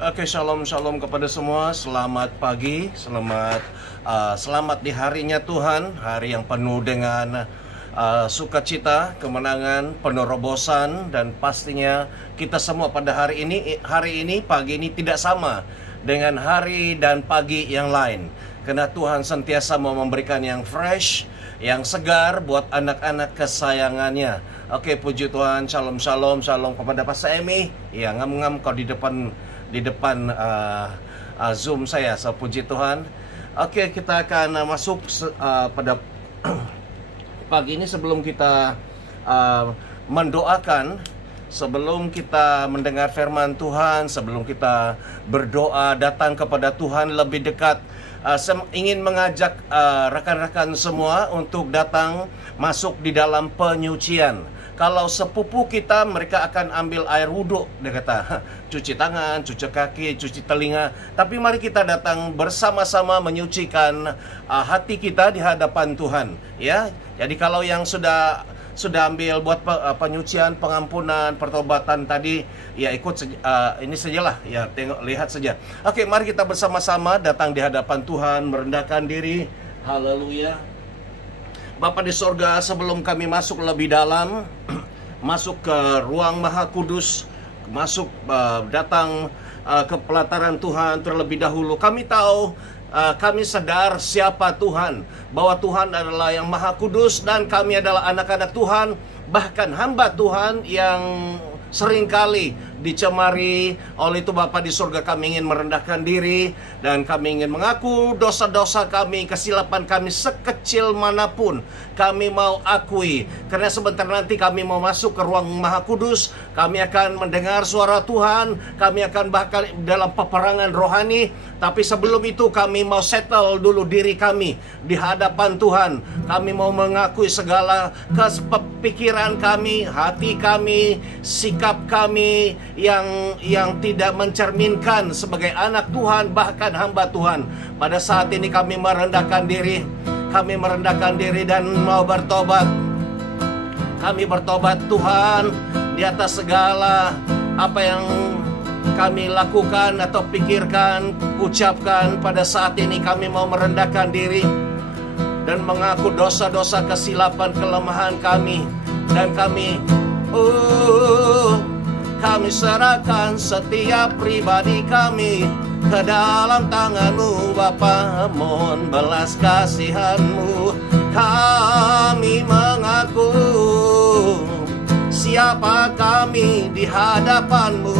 Oke, shalom shalom kepada semua. Selamat pagi, selamat di harinya Tuhan, hari yang penuh dengan sukacita, kemenangan, penerobosan, dan pastinya kita semua pada hari ini, pagi ini tidak sama dengan hari dan pagi yang lain. Karena Tuhan sentiasa mau memberikan yang fresh, yang segar buat anak-anak kesayangannya. Oke, puji Tuhan, shalom shalom shalom kepada Pastor Emi. Ya, ngam-ngam kau di depan Zoom saya. So, puji Tuhan. Oke, kita akan masuk pada pagi ini. Sebelum kita mendoakan, sebelum kita mendengar firman Tuhan, sebelum kita berdoa datang kepada Tuhan lebih dekat, saya ingin mengajak rekan-rekan semua untuk datang masuk di dalam penyucian. Kalau sepupu kita, mereka akan ambil air wudhu, dia kata, cuci tangan, cuci kaki, cuci telinga. Tapi mari kita datang bersama-sama menyucikan hati kita di hadapan Tuhan. Ya, jadi kalau yang sudah ambil buat penyucian, pengampunan, pertobatan tadi, ya ikut ini sajalah, ya tengok, lihat saja. Oke, mari kita bersama-sama datang di hadapan Tuhan, merendahkan diri. Haleluya. Bapa di sorga, sebelum kami masuk lebih dalam, masuk ke ruang Maha Kudus, datang ke pelataran Tuhan terlebih dahulu, kami tahu, kami sadar siapa Tuhan, bahwa Tuhan adalah yang Maha Kudus dan kami adalah anak-anak Tuhan, bahkan hamba Tuhan yang seringkali dicemari. Oleh itu Bapa di surga, kami ingin merendahkan diri dan kami ingin mengaku dosa-dosa kami, kesilapan kami sekecil manapun kami mau akui. Karena sebentar nanti kami mau masuk ke ruang Maha Kudus, kami akan mendengar suara Tuhan, kami akan bahkan dalam peperangan rohani. Tapi sebelum itu kami mau settle dulu diri kami di hadapan Tuhan. Kami mau mengakui segala kepikiran kami, hati kami, sikap kami yang tidak mencerminkan sebagai anak Tuhan, bahkan hamba Tuhan. Pada saat ini kami merendahkan diri, dan mau bertobat. Kami bertobat Tuhan di atas segala apa yang kami lakukan atau pikirkan, ucapkan. Pada saat ini kami mau merendahkan diri dan mengaku dosa-dosa, kesilapan, kelemahan kami. Dan kami serahkan setiap pribadi kami ke dalam tangan-Mu Bapa. Mohon belas kasihan-Mu. Kami mengaku siapa kami di hadapan-Mu.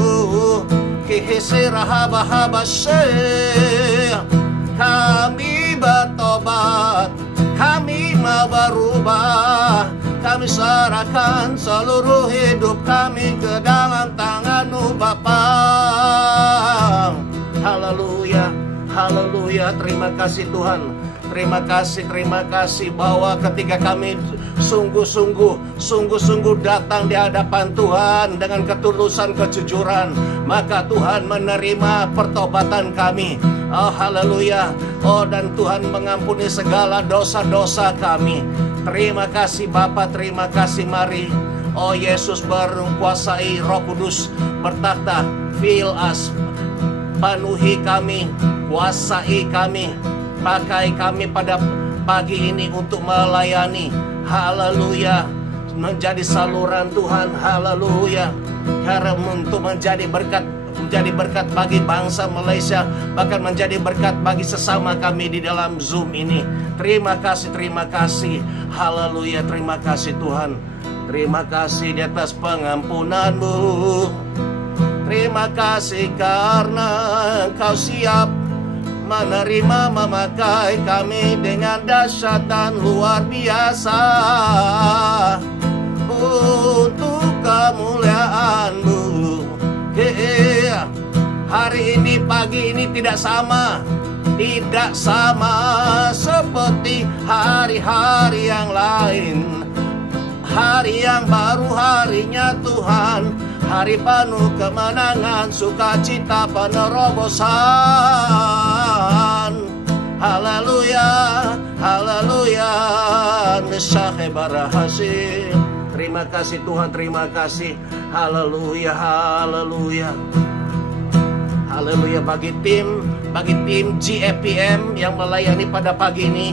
Kami bertobat, kami mau berubah. Kami serahkan seluruh hidup kami ke dalam tangan-Mu Bapa. Haleluya, haleluya. Terima kasih Tuhan. Terima kasih bahwa ketika kami sungguh-sungguh datang di hadapan Tuhan dengan ketulusan, kejujuran, maka Tuhan menerima pertobatan kami. Oh haleluya. Oh, dan Tuhan mengampuni segala dosa-dosa kami. Terima kasih Bapa, terima kasih. Mari oh Yesus berkuasai, Roh Kudus bertakhta. Fill us, penuhi kami, kuasai kami, pakai kami pada pagi ini untuk melayani. Haleluya. Menjadi saluran Tuhan. Haleluya. Karena untuk menjadi berkat bagi bangsa Malaysia, bahkan menjadi berkat bagi sesama kami di dalam Zoom ini. Terima kasih. Haleluya. Terima kasih Tuhan. Terima kasih di atas pengampunan-Mu. Terima kasih karena Engkau siap menerima, memakai kami dengan dahsyat dan luar biasa untuk kemuliaan-Mu. Hari ini, pagi ini tidak sama seperti hari-hari yang lain. Hari yang baru, harinya Tuhan, hari penuh kemenangan, sukacita, penerobosan. Haleluya, haleluya. Terima kasih Tuhan, terima kasih. Haleluya, haleluya. Haleluya. Bagi tim GAPM yang melayani pada pagi ini,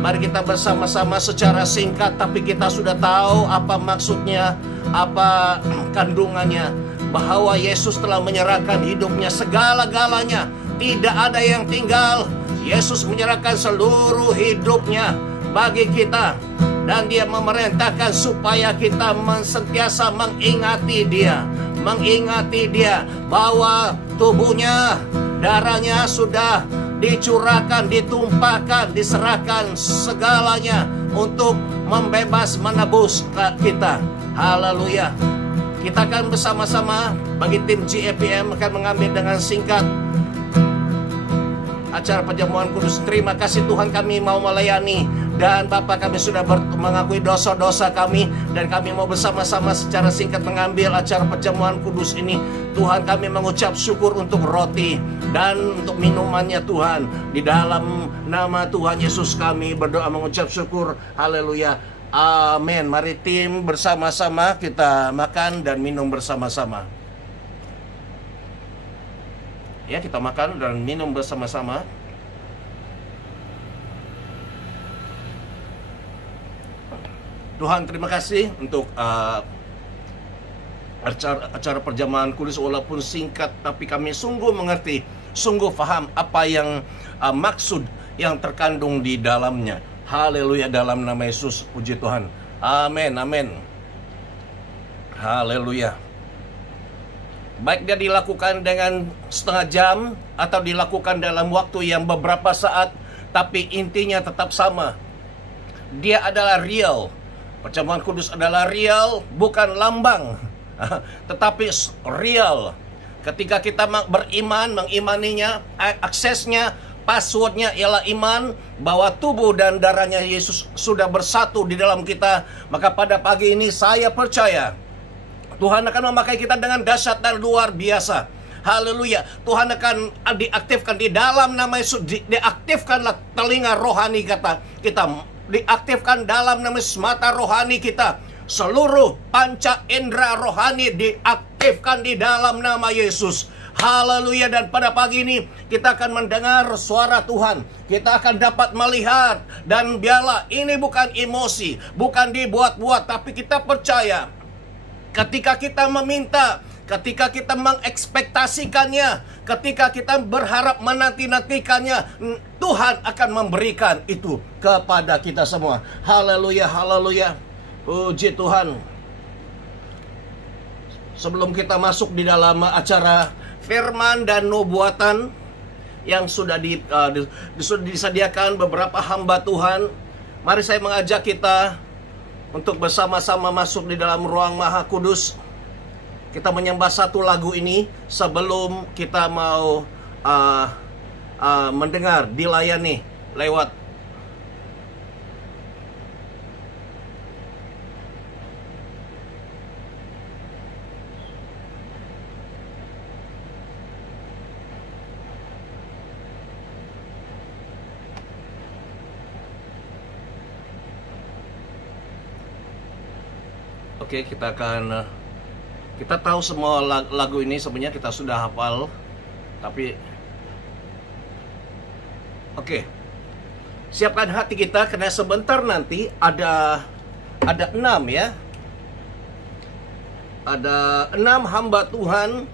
mari kita bersama-sama secara singkat, tapi kita sudah tahu apa maksudnya, apa kandungannya, bahwa Yesus telah menyerahkan hidupnya segala-galanya, tidak ada yang tinggal. Yesus menyerahkan seluruh hidupnya bagi kita, dan Dia memerintahkan supaya kita sentiasa mengingati Dia bahwa tubuhnya, darahnya sudah dicurahkan, ditumpahkan, diserahkan segalanya untuk menebus kita. Haleluya. Kita akan bersama-sama bagi tim GAPM akan mengambil dengan singkat acara perjamuan kudus. Terima kasih Tuhan, kami mau melayani, dan Bapak kami sudah mengakui dosa-dosa kami, dan kami mau bersama-sama secara singkat mengambil acara perjamuan kudus ini. Tuhan, kami mengucap syukur untuk roti dan untuk minumannya Tuhan. Di dalam nama Tuhan Yesus kami berdoa mengucap syukur. Haleluya. Amin. Mari tim bersama-sama kita makan dan minum bersama-sama. Ya, kita makan dan minum bersama-sama. Tuhan, terima kasih untuk acara perjamuan kudus, walaupun singkat, tapi kami sungguh mengerti, sungguh paham apa yang maksud yang terkandung di dalamnya. Haleluya, dalam nama Yesus, puji Tuhan. Amin, amin. Haleluya. Baik dia dilakukan dengan setengah jam atau dilakukan dalam waktu yang beberapa saat, tapi intinya tetap sama. Dia adalah real. Perjamuan kudus adalah real, bukan lambang, tetapi real. Ketika kita beriman, mengimaninya, aksesnya, passwordnya ialah iman bahwa tubuh dan darahnya Yesus sudah bersatu di dalam kita. Maka pada pagi ini saya percaya Tuhan akan memakai kita dengan dahsyat dan luar biasa. Haleluya. Tuhan akan diaktifkan di dalam nama Yesus. Diaktifkanlah telinga rohani kita. Diaktifkan dalam nama mata rohani kita. Seluruh panca indera rohani diaktifkan di dalam nama Yesus. Haleluya. Dan pada pagi ini kita akan mendengar suara Tuhan. Kita akan dapat melihat. Dan biarlah ini bukan emosi, bukan dibuat-buat, tapi kita percaya ketika kita meminta, ketika kita mengekspektasikannya, ketika kita berharap menanti-nantikannya, Tuhan akan memberikan itu kepada kita semua. Haleluya, haleluya. Puji Tuhan. Sebelum kita masuk di dalam acara firman dan nubuatan yang sudah disediakan beberapa hamba Tuhan, mari saya mengajak kita untuk bersama-sama masuk di dalam ruang Maha Kudus. Kita menyembah satu lagu ini sebelum kita mau mendengar, dilayani lewat Oke, kita tahu semua lagu ini sebenarnya kita sudah hafal, tapi oke, siapkan hati kita karena sebentar nanti ada 6 ya, ada 6 hamba Tuhan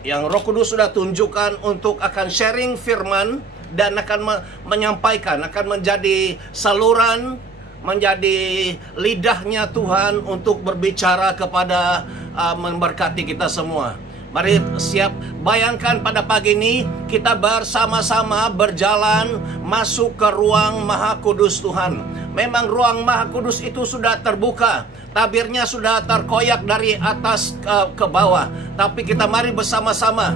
yang Roh Kudus sudah tunjukkan untuk akan sharing firman dan akan menyampaikan, akan menjadi saluran, menjadi lidahnya Tuhan untuk berbicara kepada memberkati kita semua. Mari siap, bayangkan pada pagi ini kita bersama-sama berjalan masuk ke ruang Maha Kudus Tuhan. Memang ruang Maha Kudus itu sudah terbuka, tabirnya sudah terkoyak dari atas ke bawah. Tapi kita mari bersama-sama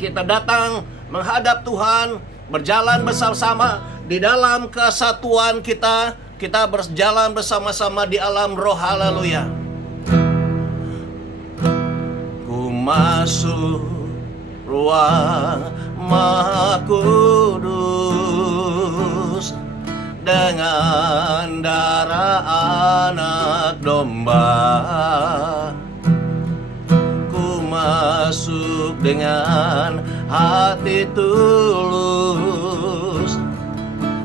kita datang menghadap Tuhan, berjalan bersama-sama di dalam kesatuan kita. Kita berjalan bersama-sama di alam roh. Haleluya. Ku masuk ruang Maha Kudus dengan darah anak domba. Ku masuk dengan hati tulus,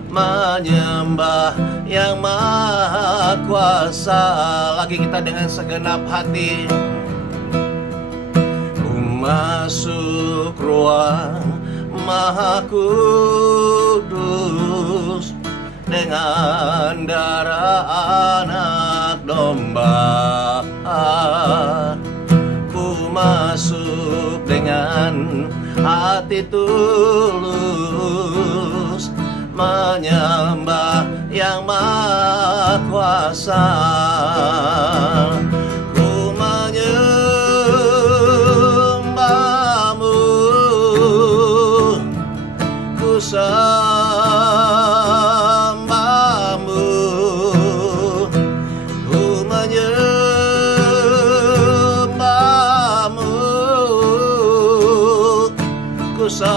menyembah yang maha kuasa. Lagi kita dengan segenap hati. Ku masuk ruang maha kudus dengan darah anak domba. Ku masuk dengan hati tulus, menyembah yang maha kuasa. Ku menyembahmu, ku sembahmu, ku menyembahmu, ku sembahmu,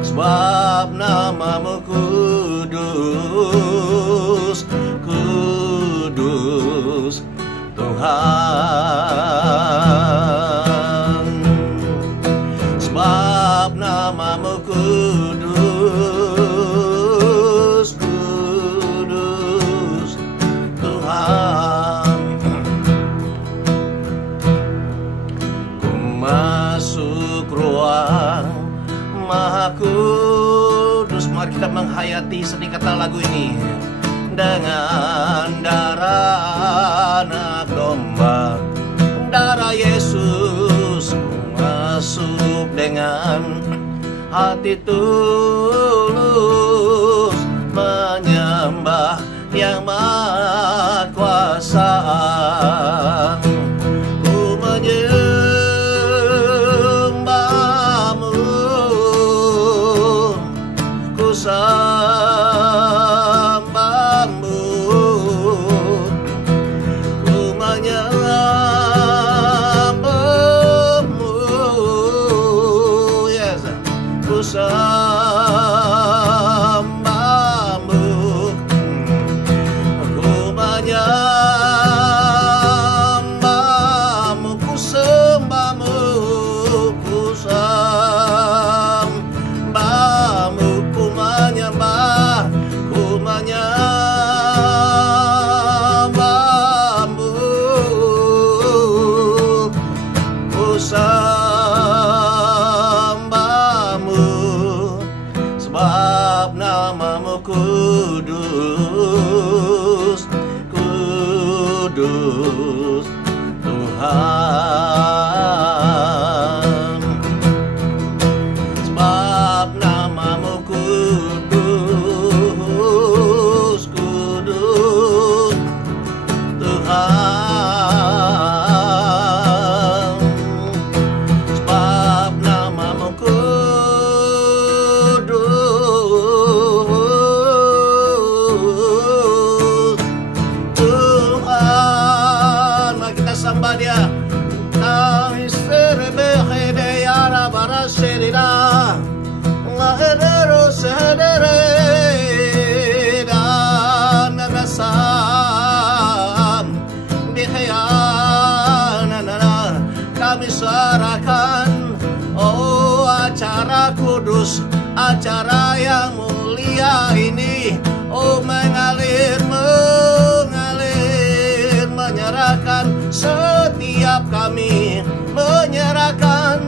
sebab namamu kudus, kudus Tuhan. Sebab namamu kudus, kudus Tuhan. Ku masuk ruang maha kudus. Mari kita menghayati sedikit lagu ini. Dengan darah anak domba, darah Yesus, ku masuk dengan hati tulus, menyembah yang maha kuasa. Ku menyembahmu, ku sembahmu, ku menyembahmu, yes, ku sembahmu, ku menyembahmu, ku sembahmu, ku sembahmu, ku menyembah, ku menyembahmu, ku sembahmu, sebab namamu kudus, kudus Tuhan. Sebab namamu kudus, kudus Tuhan. Sebab namamu kudus Tuhan. Mari kita sembah Dia. Kami serebeh yara baraserida, ngahedero sehedere dan nasam bihayanana. Kami serahkan, oh acara kudus, acara yang mulia ini, oh mengalir, mengalir, menyerahkan setiap kami, menyerahkan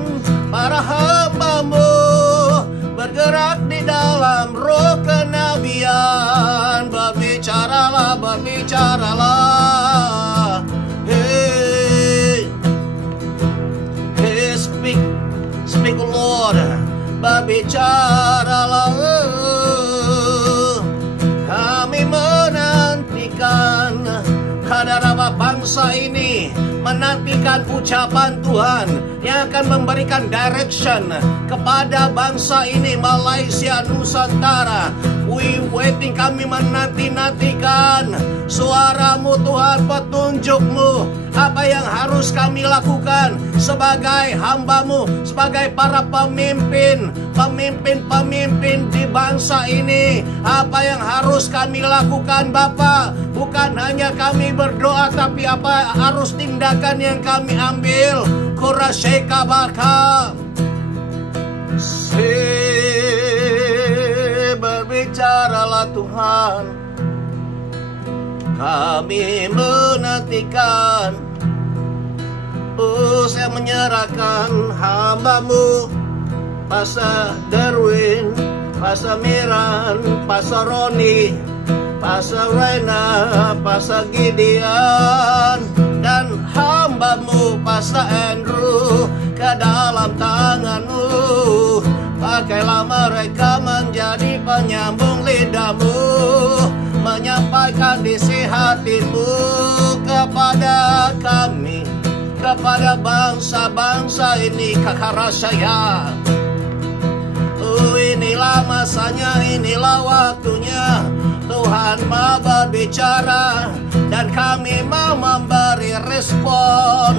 para hamba-Mu, bergerak di dalam roh kenabian. Berbicaralah, berbicaralah, hey, hey, speak, speak Lord, berbicaralah. Kami menantikan Kadaraba bangsa ini, menantikan ucapan Tuhan yang akan memberikan direction kepada bangsa ini, Malaysia, Nusantara. We waiting, kami menanti-nantikan suara-Mu Tuhan, petunjuk-Mu apa yang harus kami lakukan sebagai hamba-Mu, sebagai para pemimpin di bangsa ini. Apa yang harus kami lakukan Bapa? Bukan hanya kami berdoa, tapi apa harus tindakan yang kami ambil. Kurasheka baka berbicaralah Tuhan, kami menantikan. Saya menyerahkan hamba-Mu, Pastor Darwin, Pastor Miran, Pastor Roni, Pastor Rena, Pastor Gideon, dan hamba-Mu Pastor Andrew ke dalam tangan-Mu. Pakailah mereka menjadi penyambung lidah-Mu, menyampaikan isi hati-Mu kepada kami, kepada bangsa-bangsa ini. Kakarasaya, inilah masanya, inilah waktunya. Tuhan mau berbicara dan kami mau memberi respon,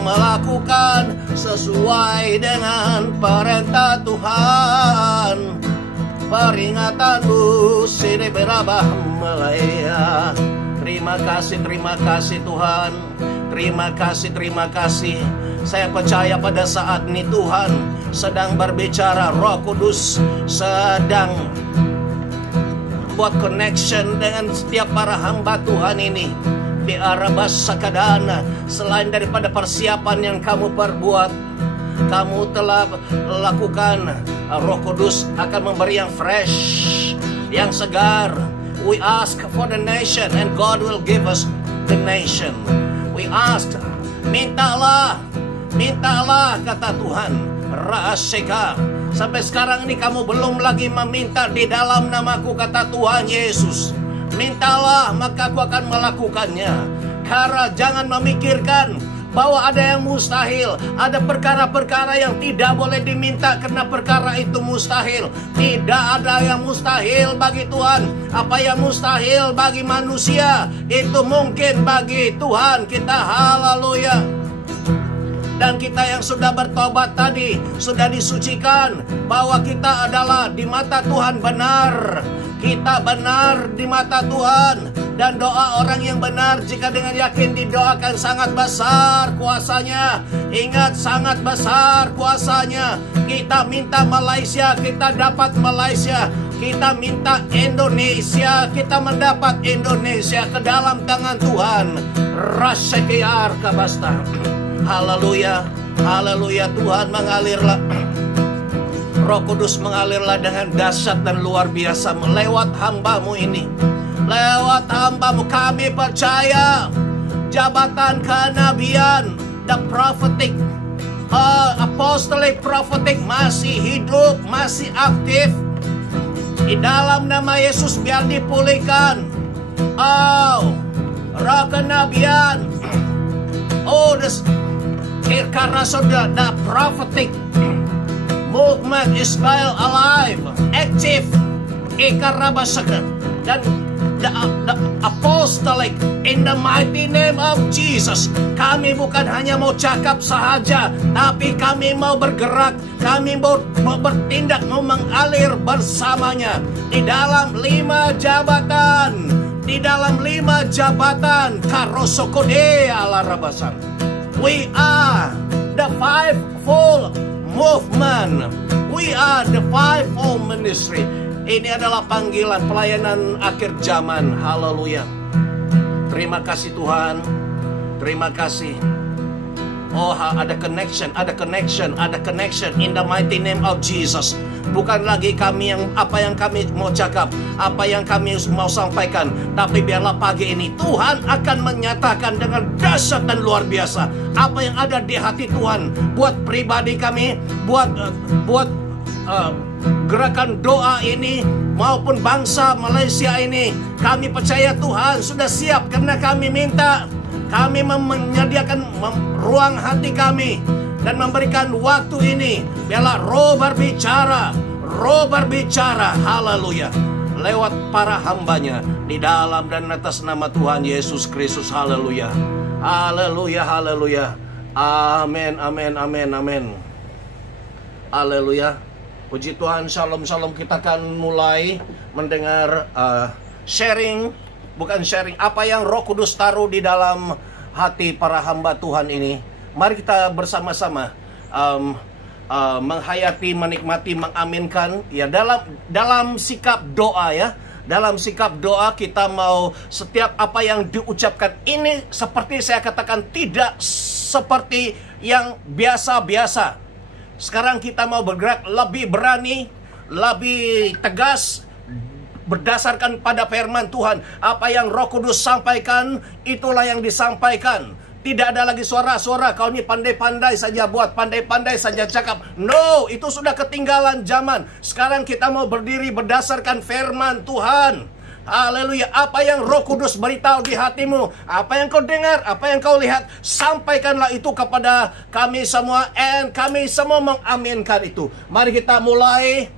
melakukan sesuai dengan perintah Tuhan. Peringatanmu sini berabah melaya. Terima kasih Tuhan. Terima kasih. Saya percaya pada saat ini Tuhan sedang berbicara. Roh Kudus sedang buat connection dengan setiap para hamba Tuhan ini di Arabas Sakadana. Selain daripada persiapan yang kamu perbuat, kamu telah lakukan. Roh Kudus akan memberi yang fresh, yang segar. We ask for the nation and God will give us the nation. We ask, mintalah kata Tuhan. Raaseka, sampai sekarang ini kamu belum lagi meminta di dalam namaku, kata Tuhan Yesus. Mintalah maka aku akan melakukannya. Karena jangan memikirkan bahwa ada yang mustahil. Ada perkara-perkara yang tidak boleh diminta karena perkara itu mustahil. Tidak ada yang mustahil bagi Tuhan. Apa yang mustahil bagi manusia itu mungkin bagi Tuhan kita. Haleluya. Dan kita yang sudah bertobat tadi, sudah disucikan, bahwa kita adalah di mata Tuhan benar. Kita benar di mata Tuhan. Dan doa orang yang benar jika dengan yakin didoakan sangat besar kuasanya. Ingat, sangat besar kuasanya. Kita minta Malaysia, kita dapat Malaysia. Kita minta Indonesia, kita mendapat Indonesia ke dalam tangan Tuhan. Rasyakiyar kabasta. Haleluya, haleluya. Tuhan mengalirlah, Roh Kudus mengalirlah dengan dahsyat dan luar biasa melewat hamba-Mu ini. Lewat hamba-Mu kami percaya jabatan kenabian, the prophetic, apostolic prophetic masih hidup, masih aktif. Di dalam nama Yesus biar dipulihkan. Oh, roh kenabian. Oh, karena sudah the prophetic movement is still alive, active. Dan the apostolic in the mighty name of Jesus. Kami bukan hanya mau cakap sahaja, tapi kami mau bergerak. Kami mau bertindak, mau mengalir bersamanya di dalam 5 jabatan. Di dalam 5 jabatan Karosokode ala rabasan. We are the fivefold movement. We are the fivefold ministry. Ini adalah panggilan pelayanan akhir zaman. Haleluya. Terima kasih Tuhan. Terima kasih. Oh, ada connection in the mighty name of Jesus. Bukan lagi kami yang apa yang kami mau cakap, apa yang kami mau sampaikan, tapi biarlah pagi ini Tuhan akan menyatakan dengan dahsyat dan luar biasa apa yang ada di hati Tuhan buat pribadi kami, buat gerakan doa ini maupun bangsa Malaysia ini. Kami percaya Tuhan sudah siap karena kami minta. Kami menyediakan ruang hati kami dan memberikan waktu ini. Biarlah roh berbicara, haleluya. lewat para hambanya di dalam dan atas nama Tuhan Yesus Kristus. Haleluya. Haleluya, haleluya. Amin, amin, amin, amin. Haleluya. Puji Tuhan, shalom, shalom. Kita akan mulai mendengar sharing, bukan sharing, apa yang Roh Kudus taruh di dalam hati para hamba Tuhan ini. Mari kita bersama-sama menghayati, menikmati, mengaminkan ya dalam sikap doa ya. Dalam sikap doa kita mau setiap apa yang diucapkan ini, seperti saya katakan, tidak seperti yang biasa-biasa. Sekarang kita mau bergerak lebih berani, lebih tegas, berdasarkan pada firman Tuhan. Apa yang Roh Kudus sampaikan, itulah yang disampaikan. Tidak ada lagi suara-suara, kau ini pandai-pandai saja buat, pandai-pandai saja cakap. No, itu sudah ketinggalan zaman. Sekarang kita mau berdiri berdasarkan firman Tuhan. Haleluya. Apa yang Roh Kudus beritahu di hatimu, apa yang kau dengar, apa yang kau lihat, sampaikanlah itu kepada kami semua, and kami semua mengaminkan itu. Mari kita mulai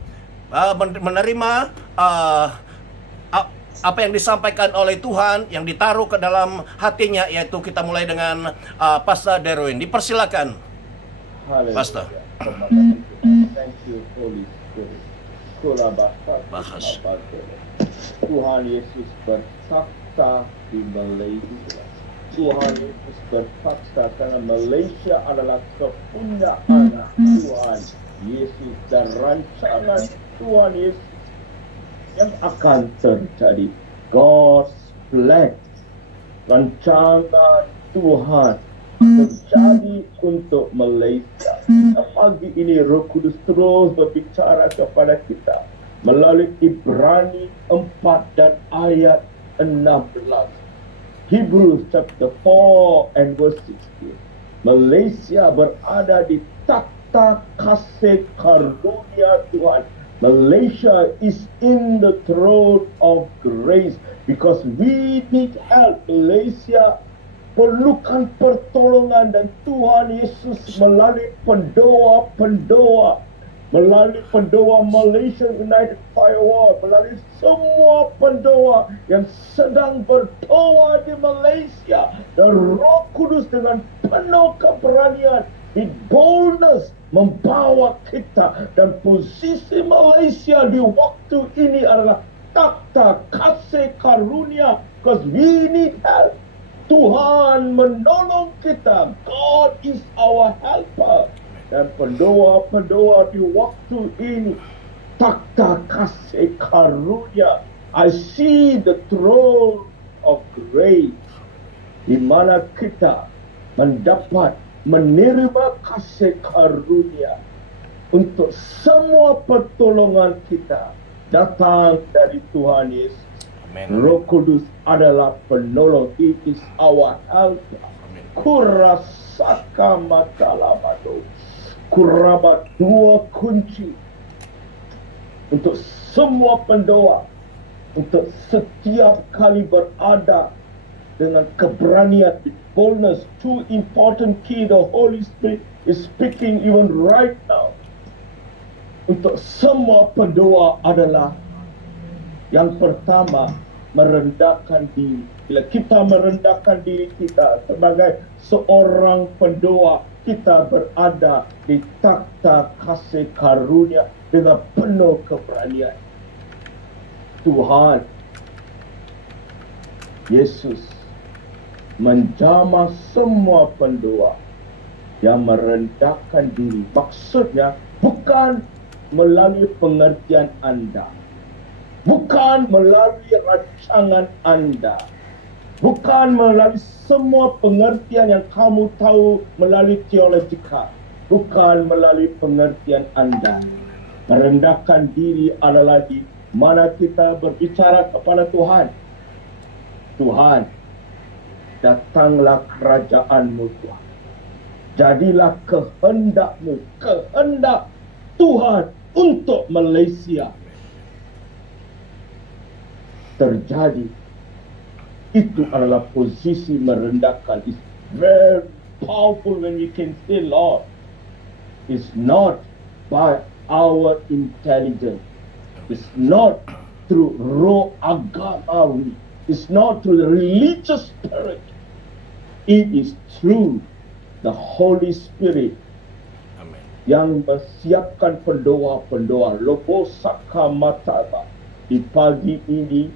menerima apa yang disampaikan oleh Tuhan, yang ditaruh ke dalam hatinya, yaitu kita mulai dengan Pastor Derwin. Dipersilakan, Pastor. Thank you, Holy Spirit. Bahas. Tuhan Yesus bertakhta di Malaysia. Tuhan Yesus bertakhta karena Malaysia adalah kepunyaan Tuhan Yesus, dan rancangan Tuhan Yesus yang akan terjadi. God's plan, rancangan Tuhan terjadi untuk Malaysia. Pagi ini Roh Kudus terus berbicara kepada kita melalui Ibrani 4 dan ayat 16. Hebrews chapter 4 and verse 16. Malaysia berada di takhta kasih karunia Tuhan. Malaysia is in the throne of grace because we need help. Malaysia perlukan pertolongan, dan Tuhan Yesus melalui pendoa Malaysia United Firewall, melalui semua pendoa yang sedang berdoa di Malaysia, dan Roh Kudus dengan penuh keberanian, with boldness, membawa kita, dan posisi Malaysia di waktu ini adalah takhta kasih karunia, because we need help. Tuhan menolong kita. God is our helper. Dan pendoa-pendoa di waktu ini, takhta kasih karunia. I see the throne of grace, di mana kita mendapat menerima kasih karunia untuk semua pertolongan kita datang dari Tuhan Yesus. Amen. Roh Kudus adalah penolong. He is our helper. Kurasaka matalamado. Kurabat, dua kunci untuk semua pendoa, untuk setiap kali berada dengan keberanian, boldness. Two important key the Holy Spirit is speaking even right now. Untuk semua pendoa adalah yang pertama, merendahkan diri. Bila kita merendahkan diri kita sebagai seorang pendoa, kita berada di takhta kasih karunia dengan penuh keberanian. Tuhan Yesus menjamah semua pendoa yang merendahkan diri. Maksudnya bukan melalui pengertian Anda, bukan melalui rancangan Anda, bukan melalui semua pengertian yang kamu tahu melalui teologika, bukan melalui pengertian Anda. Merendahkan diri adalah di mana kita berbicara kepada Tuhan. Tuhan, datanglah kerajaan-Mu Tuhan. Jadilah kehendak-Mu, kehendak Tuhan untuk Malaysia terjadi. Itu adalah posisi merendahkan. It's very powerful when we can say, Lord, it's not by our intelligence, it's not through roh agamawi. It's not through the religious spirit. It is through the Holy Spirit Amin. yang bersiapkan pendoa-pendoa. Lobo Saka Mataba. Di pagi ini,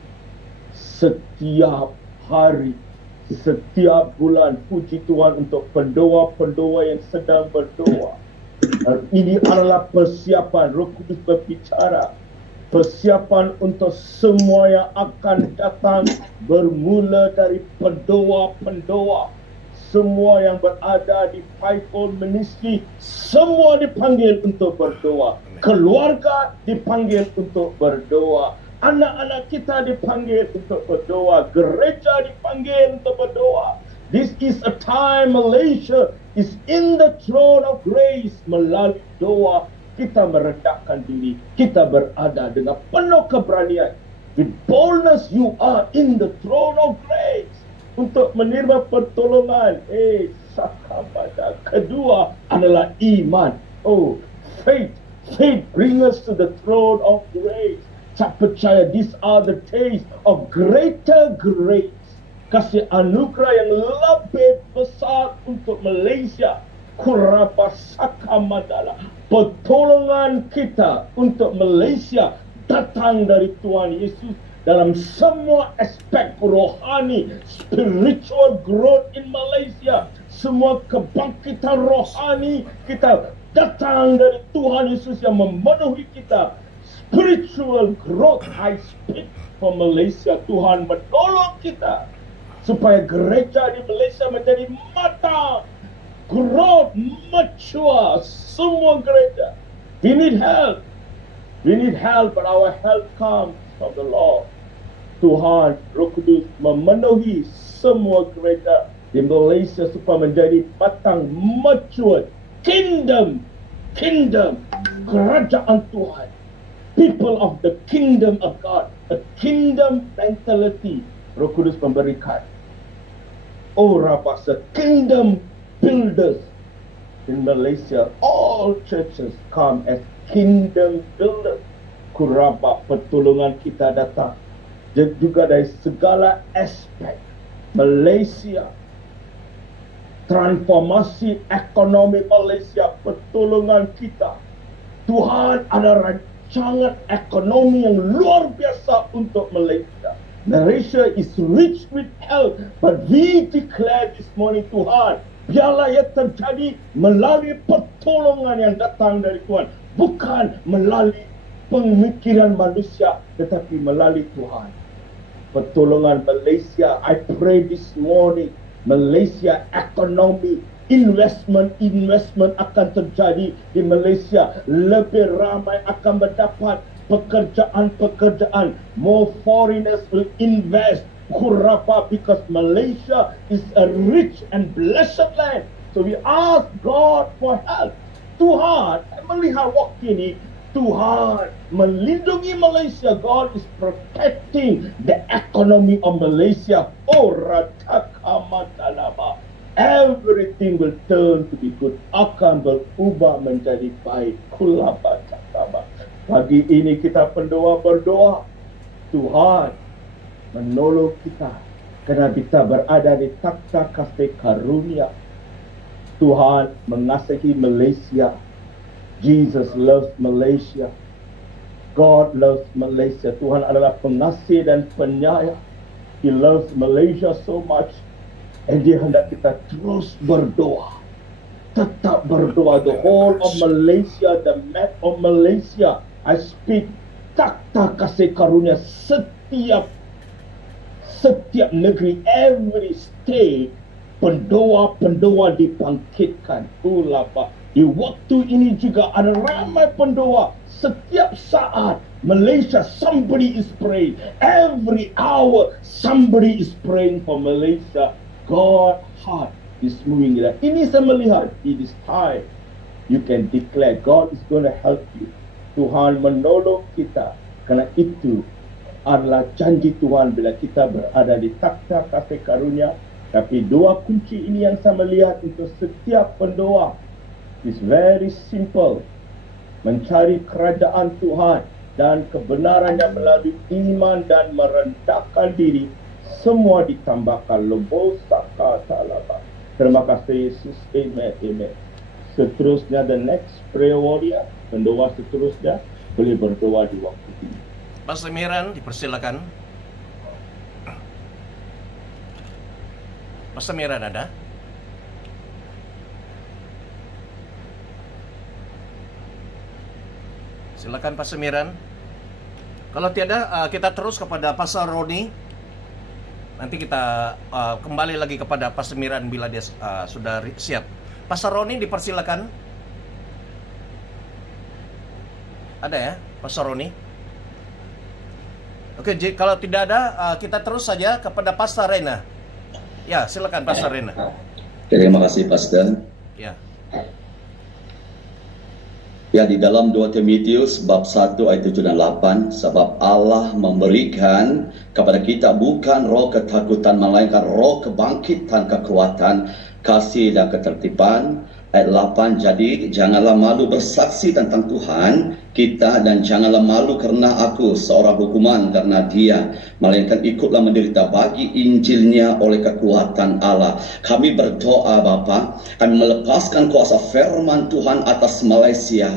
setiap hari, setiap bulan, puji Tuhan untuk pendoa-pendoa yang sedang berdoa. Dan ini adalah persiapan. Roh Kudus berbicara. Persiapan untuk semua yang akan datang, bermula dari pendoa-pendoa. Semua yang berada di Fivefold Ministry, semua dipanggil untuk berdoa. Keluarga dipanggil untuk berdoa. Anak-anak kita dipanggil untuk berdoa. Gereja dipanggil untuk berdoa. This is a time Malaysia is in the throne of grace. Melalui doa, kita merendahkan diri. Kita berada dengan penuh keberanian. With boldness, you are in the throne of grace. Untuk menerima pertolongan. Sakamada. Kedua adalah iman. Faith. Faith brings us to the throne of grace. Saya percaya these are the days of greater grace. Kasih anugerah yang lebih besar untuk Malaysia. Kurapa Sakamadala. Pertolongan kita untuk Malaysia datang dari Tuhan Yesus dalam semua aspek rohani, spiritual growth in Malaysia. Semua kebangkitan rohani kita datang dari Tuhan Yesus yang memenuhi kita. Spiritual growth, I speak for Malaysia. Tuhan menolong kita supaya gereja di Malaysia menjadi matang, growth, mature. Semua gereja. We need help. We need help, but our help comes from the Lord. Tuhan, Roh Kudus memenuhi semua gereja di Malaysia supaya menjadi matang, mature. Kingdom, kerajaan Tuhan. People of the kingdom of God. A kingdom mentality. Roh Kudus memberikan. Rapasa kingdom builders in Malaysia. All churches come as kingdom builders. Kuraba pertolongan kita datang. Dan juga dari segala aspek Malaysia. Transformasi ekonomi Malaysia. Pertolongan kita. Tuhan ada rancangan ekonomi yang luar biasa untuk Malaysia. Malaysia is rich with health, but we declare this morning, Tuhan, biarlah ia terjadi melalui pertolongan yang datang dari Tuhan, bukan melalui pemikiran manusia, tetapi melalui Tuhan. Pertolongan Malaysia, I pray this morning, Malaysia ekonomi, investment akan terjadi di Malaysia. Lebih ramai akan mendapat pekerjaan. More foreigners will invest. Kurapa, because Malaysia is a rich and blessed land. So we ask God for help. Tuhan melihat waktu ini, Tuhan melindungi Malaysia. God is protecting the economy of Malaysia. Ratakamadalaba. Everything will turn to be good. Akan berubah menjadi baik. Kulabatakaba. Pagi ini kita berdoa. Tuhan menolong kita. Kerana kita berada di takhta kasih karunia. Tuhan mengasihi Malaysia. Jesus loves Malaysia. God loves Malaysia. Tuhan adalah pengasih dan penyayang. He loves Malaysia so much. And dia hendak kita terus berdoa. Tetap berdoa. The whole of Malaysia, the map of Malaysia. I speak takhta kasih karunia setiap negeri, every state, pendoa dibangkitkan. Ulapa. Di waktu ini juga ada ramai pendoa. Setiap saat Malaysia, somebody is praying. Every hour, somebody is praying for Malaysia. God heart is moving. Ini saya melihat, it is time. You can declare God is going to help you. Tuhan menolong kita. Kerana itu adalah janji Tuhan bila kita berada di takhta kasih karunia. Tapi dua kunci ini yang saya melihat untuk setiap pendoa is very simple. Mencari kerajaan Tuhan dan kebenarannya melalui iman dan merendahkan diri, semua ditambahkan. Lebo saka talaba. Terima kasih Yesus. Amen. Amen. Seterusnya, the next prayer warrior, pendoa seterusnya, boleh berdoa di waktu ini. Pastor Miran, dipersilakan. Pastor Miran ada? Silakan Pastor Miran. Kalau tiada, kita terus kepada Pastor Roni. Nanti kita kembali lagi kepada Pastor Miran bila dia sudah siap. Pastor Roni, dipersilakan. Ada ya, Pastor Roni? Oke, kalau tidak ada, kita terus saja kepada Pastor Rena. Ya, silakan Pastor Rena. Terima kasih Pastor. Ya. Ya, di dalam 2 Timotius bab 1 ayat 7 dan 8, sebab Allah memberikan kepada kita bukan roh ketakutan, melainkan roh kebangkitan, kekuatan, kasih dan ketertiban. Ayat 8, jadi janganlah malu bersaksi tentang Tuhan kita, dan janganlah malu karena aku seorang hukuman karena dia, melainkan ikutlah menderita bagi Injilnya oleh kekuatan Allah. Kami berdoa Bapa, kami melepaskan kuasa firman Tuhan atas Malaysia.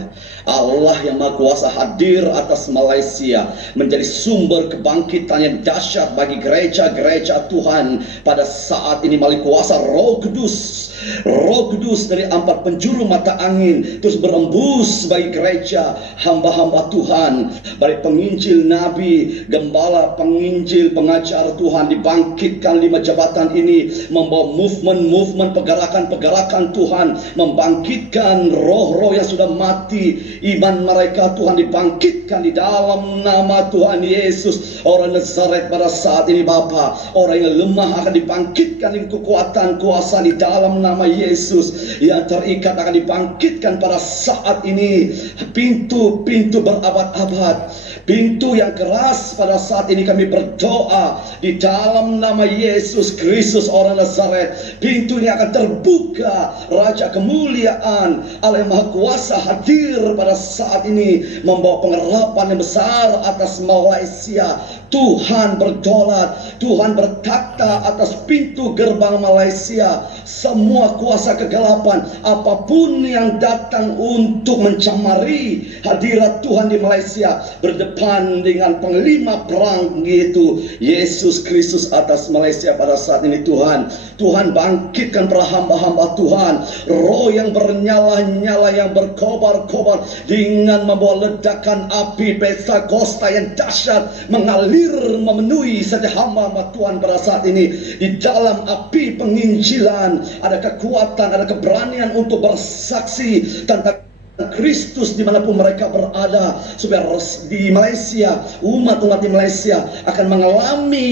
Allah yang Maha Kuasa hadir atas Malaysia, menjadi sumber kebangkitan yang dahsyat bagi gereja-gereja Tuhan pada saat ini melalui kuasa Roh Kudus. Roh Kudus dari 4 penjuru mata angin terus berembus bagi gereja hamba-hamba Tuhan, baik penginjil, nabi, gembala, penginjil, pengajar Tuhan, dibangkitkan 5 jabatan ini, membawa movement pergerakan Tuhan, membangkitkan roh-roh yang sudah mati, iman mereka Tuhan dibangkitkan di dalam nama Tuhan Yesus. Orang Nazaret pada saat ini Bapa, orang yang lemah akan dibangkitkan dengan kekuatan kuasa di dalam nama Yesus. Yang terikat akan dibangkitkan pada saat ini. Pintu-pintu berabad-abad, pintu yang keras pada saat ini kami berdoa di dalam nama Yesus Kristus orang Nazaret. Pintu ini akan terbuka. Raja kemuliaan Allah yang Maha Kuasa hadir pada saat ini, membawa pengharapan yang besar atas Malaysia. Tuhan berdaulat, Tuhan bertakhta atas pintu gerbang Malaysia. Semua kuasa kegelapan apapun yang datang untuk mencemari hadirat Tuhan di Malaysia, berdepan dengan panglima perang yaitu Yesus Kristus atas Malaysia pada saat ini. Tuhan bangkitkan para hamba-hamba Tuhan, roh yang bernyala-nyala, yang berkobar-kobar dengan membawa ledakan api Pentakosta yang dahsyat, mengalir memenuhi setiap hamba-hamba Tuhan pada saat ini. Di dalam api penginjilan ada kekuatan, ada keberanian untuk bersaksi tentang Kristus dimanapun mereka berada, supaya di Malaysia, umat-umat di Malaysia akan mengalami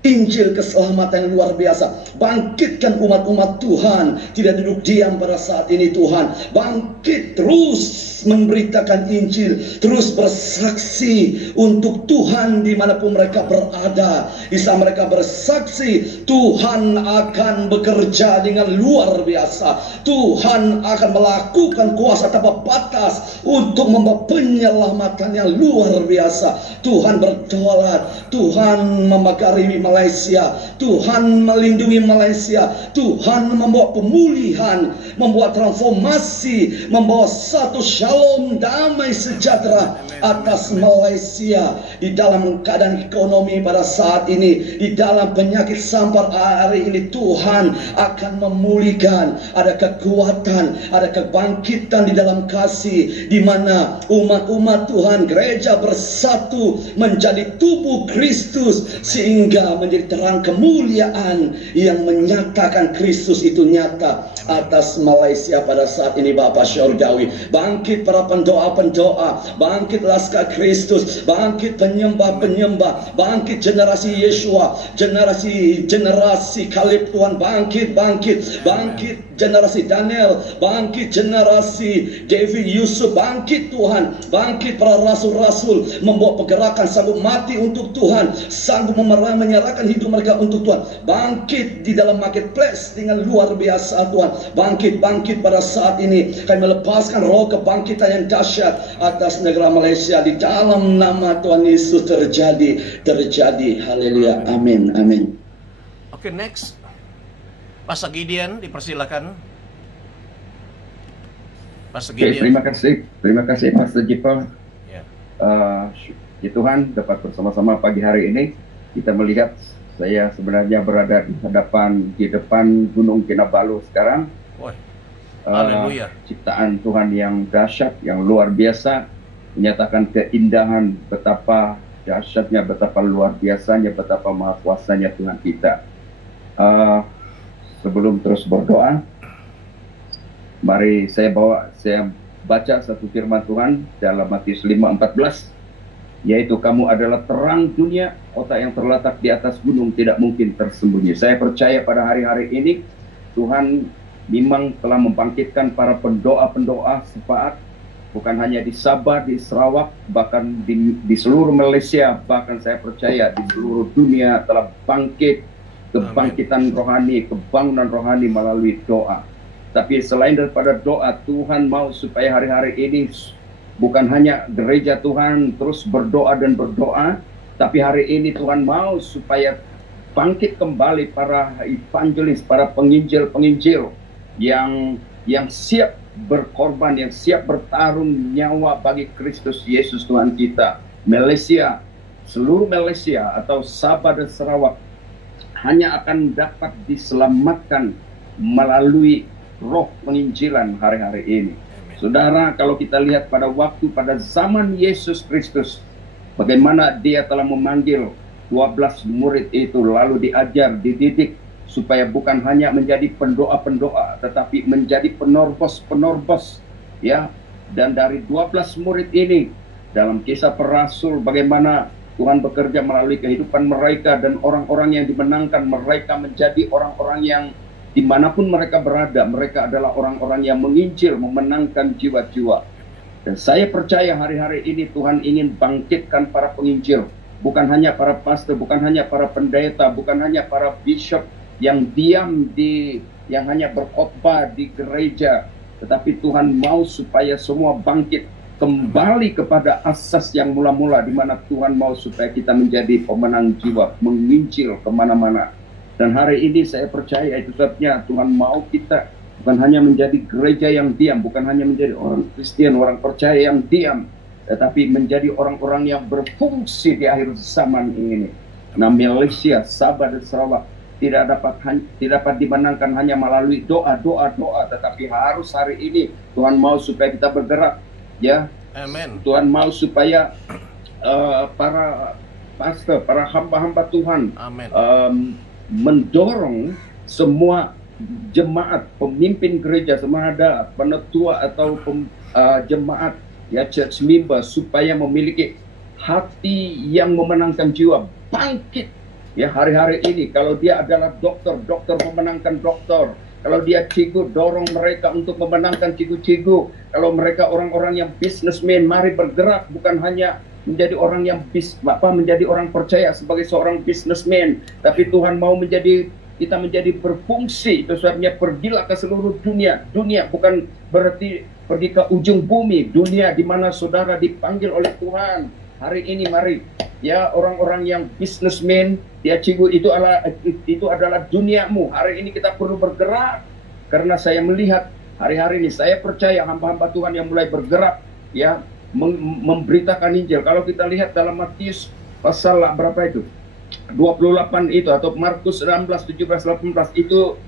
Injil keselamatan yang luar biasa. Bangkitkan umat-umat Tuhan, tidak duduk diam pada saat ini Tuhan. Bangkit terus memberitakan Injil, terus bersaksi untuk Tuhan dimanapun mereka berada. Bisa mereka bersaksi, Tuhan akan bekerja dengan luar biasa. Tuhan akan melakukan kuasa tanpa batas untuk membawa penyelamatan yang luar biasa. Tuhan berdaulat, Tuhan memagari Malaysia, Tuhan melindungi Malaysia, Tuhan membawa pemulihan, membawa transformasi, membawa satu shalom, damai sejahtera atas Malaysia. Di dalam keadaan ekonomi pada saat ini, di dalam penyakit sampar hari ini, Tuhan akan memulihkan. Ada kekuatan, ada kebangkitan di dalam kasih, di mana umat-umat Tuhan, gereja bersatu menjadi tubuh Kristus, sehingga menjadi terang kemuliaan yang menyatakan Kristus itu nyata atas Malaysia pada saat ini. Bapa Syurgawi, bangkit para pendoa-pendoa, bangkit laskar Kristus, bangkit penyembah-penyembah, bangkit generasi Yeshua, generasi Kaleb Tuhan, bangkit generasi Daniel, bangkit generasi David, Yusuf, bangkit Tuhan, bangkit para rasul-rasul, membawa pergerakan, sanggup mati untuk Tuhan, sanggup menyerahkan menyerahkan hidup mereka untuk Tuhan. Bangkit di dalam marketplace dengan luar biasa Tuhan. Bangkit pada saat ini. Kami melepaskan roh kebangkitan yang dahsyat atas negara Malaysia. Di dalam nama Tuhan Yesus terjadi. Haleluya. Amin. Oke, next. Pastor Gideon, dipersilakan. Pastor Oke, Gideon. terima kasih Pastor Jipel. Ya. Ya Tuhan, dapat bersama-sama pagi hari ini kita melihat saya sebenarnya berada di depan Gunung Kinabalu sekarang. Woi. Haleluya. Ciptaan Tuhan yang dahsyat, yang luar biasa, menyatakan keindahan betapa dahsyatnya, betapa luar biasanya, betapa maha kuasanya Tuhan kita. Sebelum terus berdoa, mari saya baca satu firman Tuhan dalam Matius 5:14, yaitu kamu adalah terang dunia, kota yang terletak di atas gunung tidak mungkin tersembunyi. Saya percaya pada hari-hari ini Tuhan memang telah membangkitkan para pendoa-pendoa sefaat, bukan hanya di Sabah, di Sarawak, bahkan di seluruh Malaysia, bahkan saya percaya di seluruh dunia telah bangkit kebangkitan rohani, kebangunan rohani melalui doa. Tapi selain daripada doa, Tuhan mau supaya hari-hari ini bukan hanya gereja Tuhan terus berdoa dan berdoa, tapi hari ini Tuhan mau supaya bangkit kembali para evangelis, para penginjil-penginjil yang siap berkorban, yang siap bertarung nyawa bagi Kristus Yesus Tuhan kita. Malaysia, seluruh Malaysia atau Sabah dan Sarawak hanya akan dapat diselamatkan melalui roh penginjilan hari-hari ini. Saudara, kalau kita lihat pada zaman Yesus Kristus, bagaimana dia telah memanggil 12 murid itu, lalu diajar, dididik, supaya bukan hanya menjadi pendoa-pendoa, tetapi menjadi penerbos, ya. Dan dari 12 murid ini, dalam Kisah Para Rasul, bagaimana Tuhan bekerja melalui kehidupan mereka dan orang-orang yang dimenangkan mereka menjadi orang-orang yang dimanapun mereka berada, mereka adalah orang-orang yang menginjil, memenangkan jiwa-jiwa. Dan saya percaya hari-hari ini Tuhan ingin bangkitkan para penginjil, bukan hanya para pastor, bukan hanya para pendeta, bukan hanya para bishop yang yang hanya berkhotbah di gereja, tetapi Tuhan mau supaya semua bangkit kembali kepada asas yang mula-mula, di mana Tuhan mau supaya kita menjadi pemenang jiwa, menginjil kemana-mana. Dan hari ini saya percaya itu sebabnya Tuhan mau kita bukan hanya menjadi gereja yang diam, bukan hanya menjadi orang Kristen, orang percaya yang diam, tetapi menjadi orang-orang yang berfungsi di akhir zaman ini. Nah, Malaysia, Sabah dan Sarawak tidak dapat dimenangkan hanya melalui doa, tetapi harus hari ini Tuhan mau supaya kita bergerak. Ya, Amen. Tuhan mau supaya para pastor, para hamba-hamba Tuhan, Amen, mendorong semua jemaat, pemimpin gereja, sama ada penetua atau jemaat, ya, church member, supaya memiliki hati yang memenangkan jiwa, bangkit. Ya, hari-hari ini kalau dia adalah dokter memenangkan dokter. Kalau dia cikgu, dorong mereka untuk memenangkan cikgu-cikgu. Kalau mereka orang-orang yang businessman, mari bergerak, bukan hanya menjadi orang yang menjadi orang percaya sebagai seorang businessman, tapi Tuhan mau kita menjadi berfungsi. Itu sebabnya pergilah ke seluruh dunia. Dunia bukan berarti pergi ke ujung bumi, dunia di mana saudara dipanggil oleh Tuhan. Hari ini mari, ya, orang-orang yang businessman, dia cikgu, itu adalah duniamu. Hari ini kita perlu bergerak, karena saya melihat hari-hari ini, saya percaya hamba-hamba Tuhan yang mulai bergerak, ya, memberitakan Injil. Kalau kita lihat dalam Matius pasal berapa itu? 28 itu, atau Markus 16, 17, 18 itu,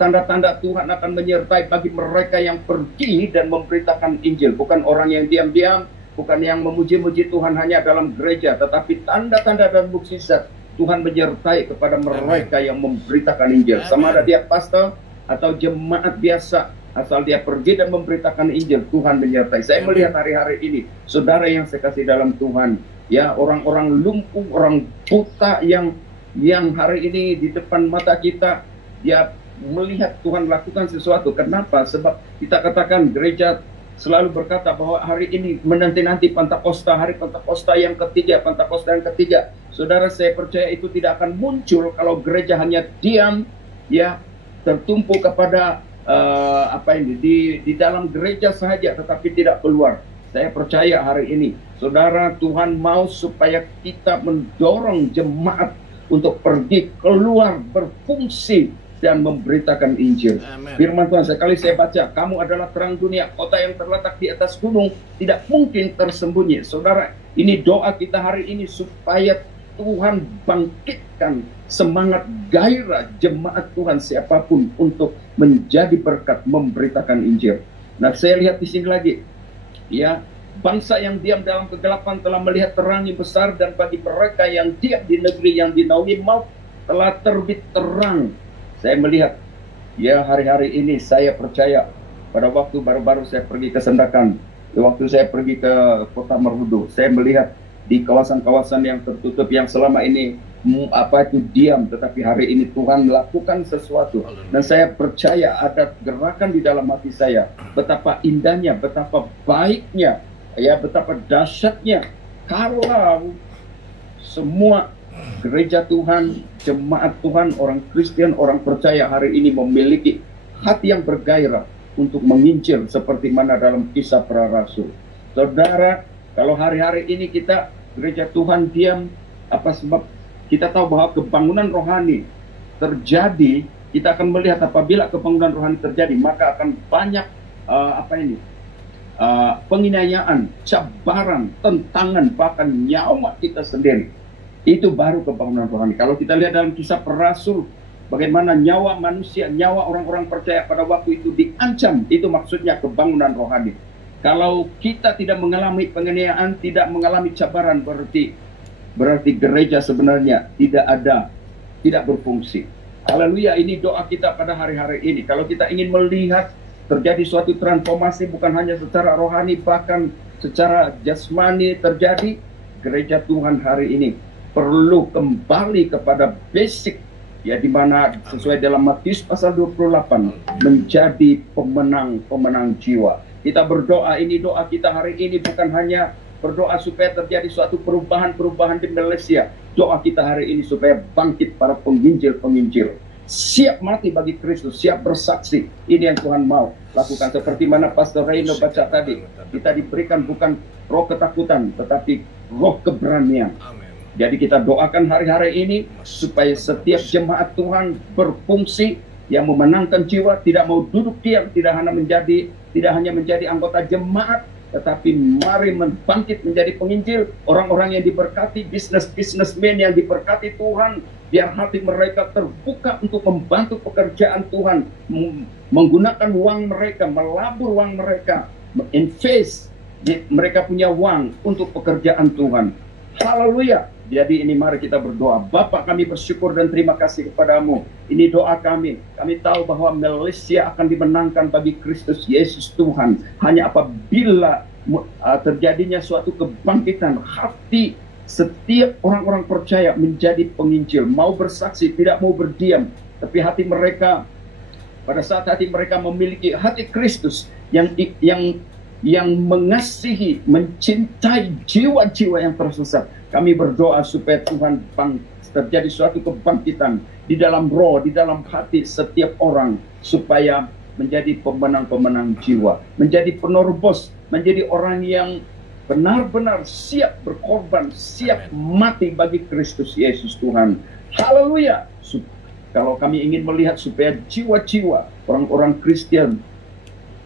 tanda-tanda Tuhan akan menyertai bagi mereka yang pergi dan memberitakan Injil. Bukan orang yang diam-diam, bukan yang memuji-muji Tuhan hanya dalam gereja, tetapi tanda-tanda dan mukjizat Tuhan menyertai kepada mereka yang memberitakan Injil. Sama ada dia pastor atau jemaat biasa, asal dia pergi dan memberitakan Injil, Tuhan menyertai. Saya melihat hari-hari ini, saudara yang saya kasih dalam Tuhan, ya, orang-orang lumpuh, orang buta yang hari ini di depan mata kita, dia melihat Tuhan lakukan sesuatu. Kenapa? Sebab kita katakan gereja selalu berkata bahwa hari ini menanti-nanti Pentakosta, hari Pentakosta yang ketiga, Saudara, saya percaya itu tidak akan muncul kalau gereja hanya diam, ya, tertumpu kepada di dalam gereja saja, tetapi tidak keluar. Saya percaya hari ini, saudara, Tuhan mau supaya kita mendorong jemaat untuk pergi keluar, berfungsi dan memberitakan Injil. Amen. Firman Tuhan sekali saya baca, kamu adalah terang dunia, kota yang terletak di atas gunung tidak mungkin tersembunyi. Saudara, ini doa kita hari ini supaya Tuhan bangkitkan semangat gairah jemaat Tuhan siapapun untuk menjadi berkat memberitakan Injil. Nah, saya lihat di sini lagi, ya, bangsa yang diam dalam kegelapan telah melihat terang yang besar, dan bagi mereka yang diam di negeri yang dinaungi maut telah terbit terang. Saya melihat, ya, hari-hari ini saya percaya pada waktu baru-baru saya pergi ke Sendakan, waktu saya pergi ke Kota Merhudu, saya melihat di kawasan-kawasan yang tertutup yang selama ini diam, tetapi hari ini Tuhan melakukan sesuatu, dan saya percaya ada gerakan di dalam hati saya, betapa indahnya, betapa baiknya, ya, betapa dahsyatnya kalau semua gereja Tuhan, jemaat Tuhan, orang Kristen, orang percaya hari ini memiliki hati yang bergairah untuk menginjil seperti mana dalam Kisah Para Rasul. Saudara, kalau hari-hari ini kita gereja Tuhan diam, apa sebab? Kita tahu bahwa kebangunan rohani terjadi, kita akan melihat apabila kebangunan rohani terjadi, maka akan banyak penganiayaan, cabaran, tentangan, bahkan nyawa kita sendiri. Itu baru kebangunan rohani. Kalau kita lihat dalam Kisah Para Rasul, bagaimana nyawa manusia, nyawa orang-orang percaya pada waktu itu diancam, itu maksudnya kebangunan rohani. Kalau kita tidak mengalami penganiayaan, tidak mengalami cabaran, berarti gereja sebenarnya tidak berfungsi. Haleluya, ini doa kita pada hari-hari ini. Kalau kita ingin melihat terjadi suatu transformasi bukan hanya secara rohani, bahkan secara jasmani terjadi, gereja Tuhan hari ini perlu kembali kepada basic, ya, di mana sesuai dalam Matius pasal 28 menjadi pemenang jiwa. Kita berdoa, ini doa kita hari ini bukan hanya berdoa supaya terjadi suatu perubahan di Malaysia. Doa kita hari ini supaya bangkit para penginjil-penginjil, siap mati bagi Kristus, siap bersaksi. Ini yang Tuhan mau lakukan. Seperti mana Pastor Reino baca tadi, kita diberikan bukan roh ketakutan, tetapi roh keberanian. Jadi kita doakan hari-hari ini supaya setiap jemaat Tuhan berfungsi, yang memenangkan jiwa, tidak mau duduk diam, tidak hanya menjadi anggota jemaat, tetapi mari membangkit menjadi penginjil, orang-orang yang diberkati, bisnismen yang diberkati Tuhan, biar hati mereka terbuka untuk membantu pekerjaan Tuhan, menggunakan uang mereka, melabur uang mereka, invest, mereka punya uang untuk pekerjaan Tuhan. Haleluya. Jadi ini mari kita berdoa. Bapa, kami bersyukur dan terima kasih kepadamu. Ini doa kami. Kami tahu bahwa Malaysia akan dimenangkan bagi Kristus Yesus Tuhan hanya apabila terjadinya suatu kebangkitan hati setiap orang-orang percaya menjadi penginjil, mau bersaksi, tidak mau berdiam, tapi hati mereka, pada saat hati mereka memiliki hati Kristus yang mengasihi, mencintai jiwa-jiwa yang tersesat. Kami berdoa supaya Tuhan terjadi suatu kebangkitan di dalam roh, di dalam hati setiap orang, supaya menjadi pemenang-pemenang jiwa, menjadi penerobos, menjadi orang yang benar-benar siap berkorban, siap mati bagi Kristus Yesus Tuhan. Haleluya. Kalau kami ingin melihat supaya jiwa-jiwa orang-orang Kristen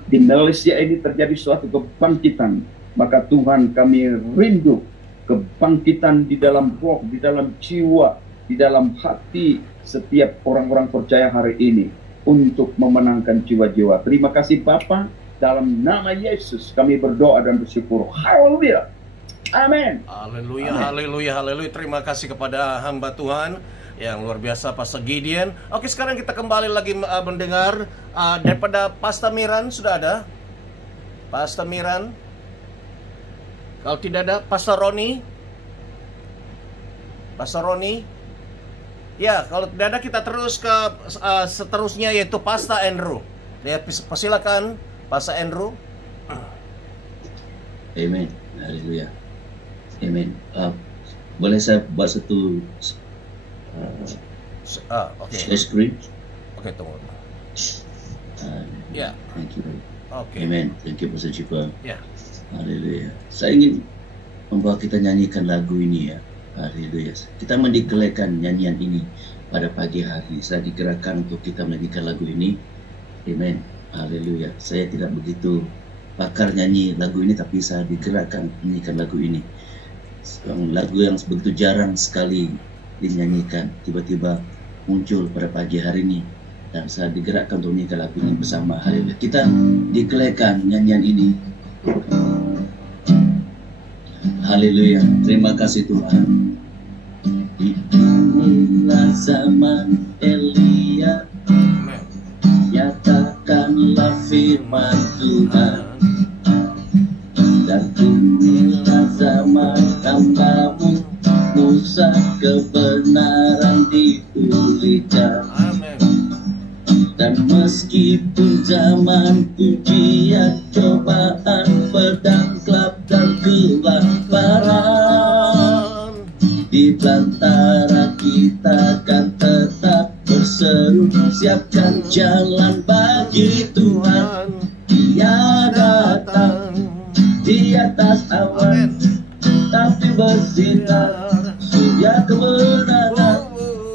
di Malaysia ini terjadi suatu kebangkitan, maka Tuhan, kami rindu kebangkitan di dalam roh, di dalam jiwa, di dalam hati setiap orang-orang percaya hari ini untuk memenangkan jiwa-jiwa. Terima kasih Bapa, dalam nama Yesus kami berdoa dan bersyukur. Haleluya. Amin. Haleluya, haleluya, haleluya. Terima kasih kepada hamba Tuhan yang luar biasa, Pastor Gideon. Oke, sekarang kita kembali lagi mendengar daripada Pastor Miran. Sudah ada Pastor Miran? Kalau tidak ada, Pastor Roni. Pastor Roni. Ya, kalau tidak ada, kita terus ke seterusnya, yaitu Pastor Andrew. Ya, persilakan Pastor Andrew. Amin. Haleluya. Amin. Boleh saya buat satu Oke. screen? Oke, tunggu. Ya. Thank you. Oke. Amen. Thank you Pastor Cipa. Ya. Haleluya. Saya ingin membawa kita nyanyikan lagu ini ya. Haleluya. Kita mendeklarasikan nyanyian ini pada pagi hari. Saya digerakkan untuk kita menyanyikan lagu ini. Amen. Haleluya. Saya tidak begitu pakar nyanyi lagu ini, tapi saya digerakkan menyanyikan lagu ini. Lagu yang begitu jarang sekali dinyanyikan, tiba-tiba muncul pada pagi hari ini, dan saya digerakkan untuk menyanyikan lagu ini bersama. Haleluya. Kita dikelaikan nyanyian ini. Haleluya. Terima kasih Tuhan. Inilah zaman Elia, nyatakanlah firman Tuhan. Dan inilah zaman hamba-Mu Musa, kebenaran dipulihkan. Dan meskipun zaman ujian, cobaan, pedang, gelap dan kelaparan, di belantara kita akan tetap berseru, siapkan jalan bagi Tuhan. Dia datang di atas awan, tapi bersinar surya kebenaran.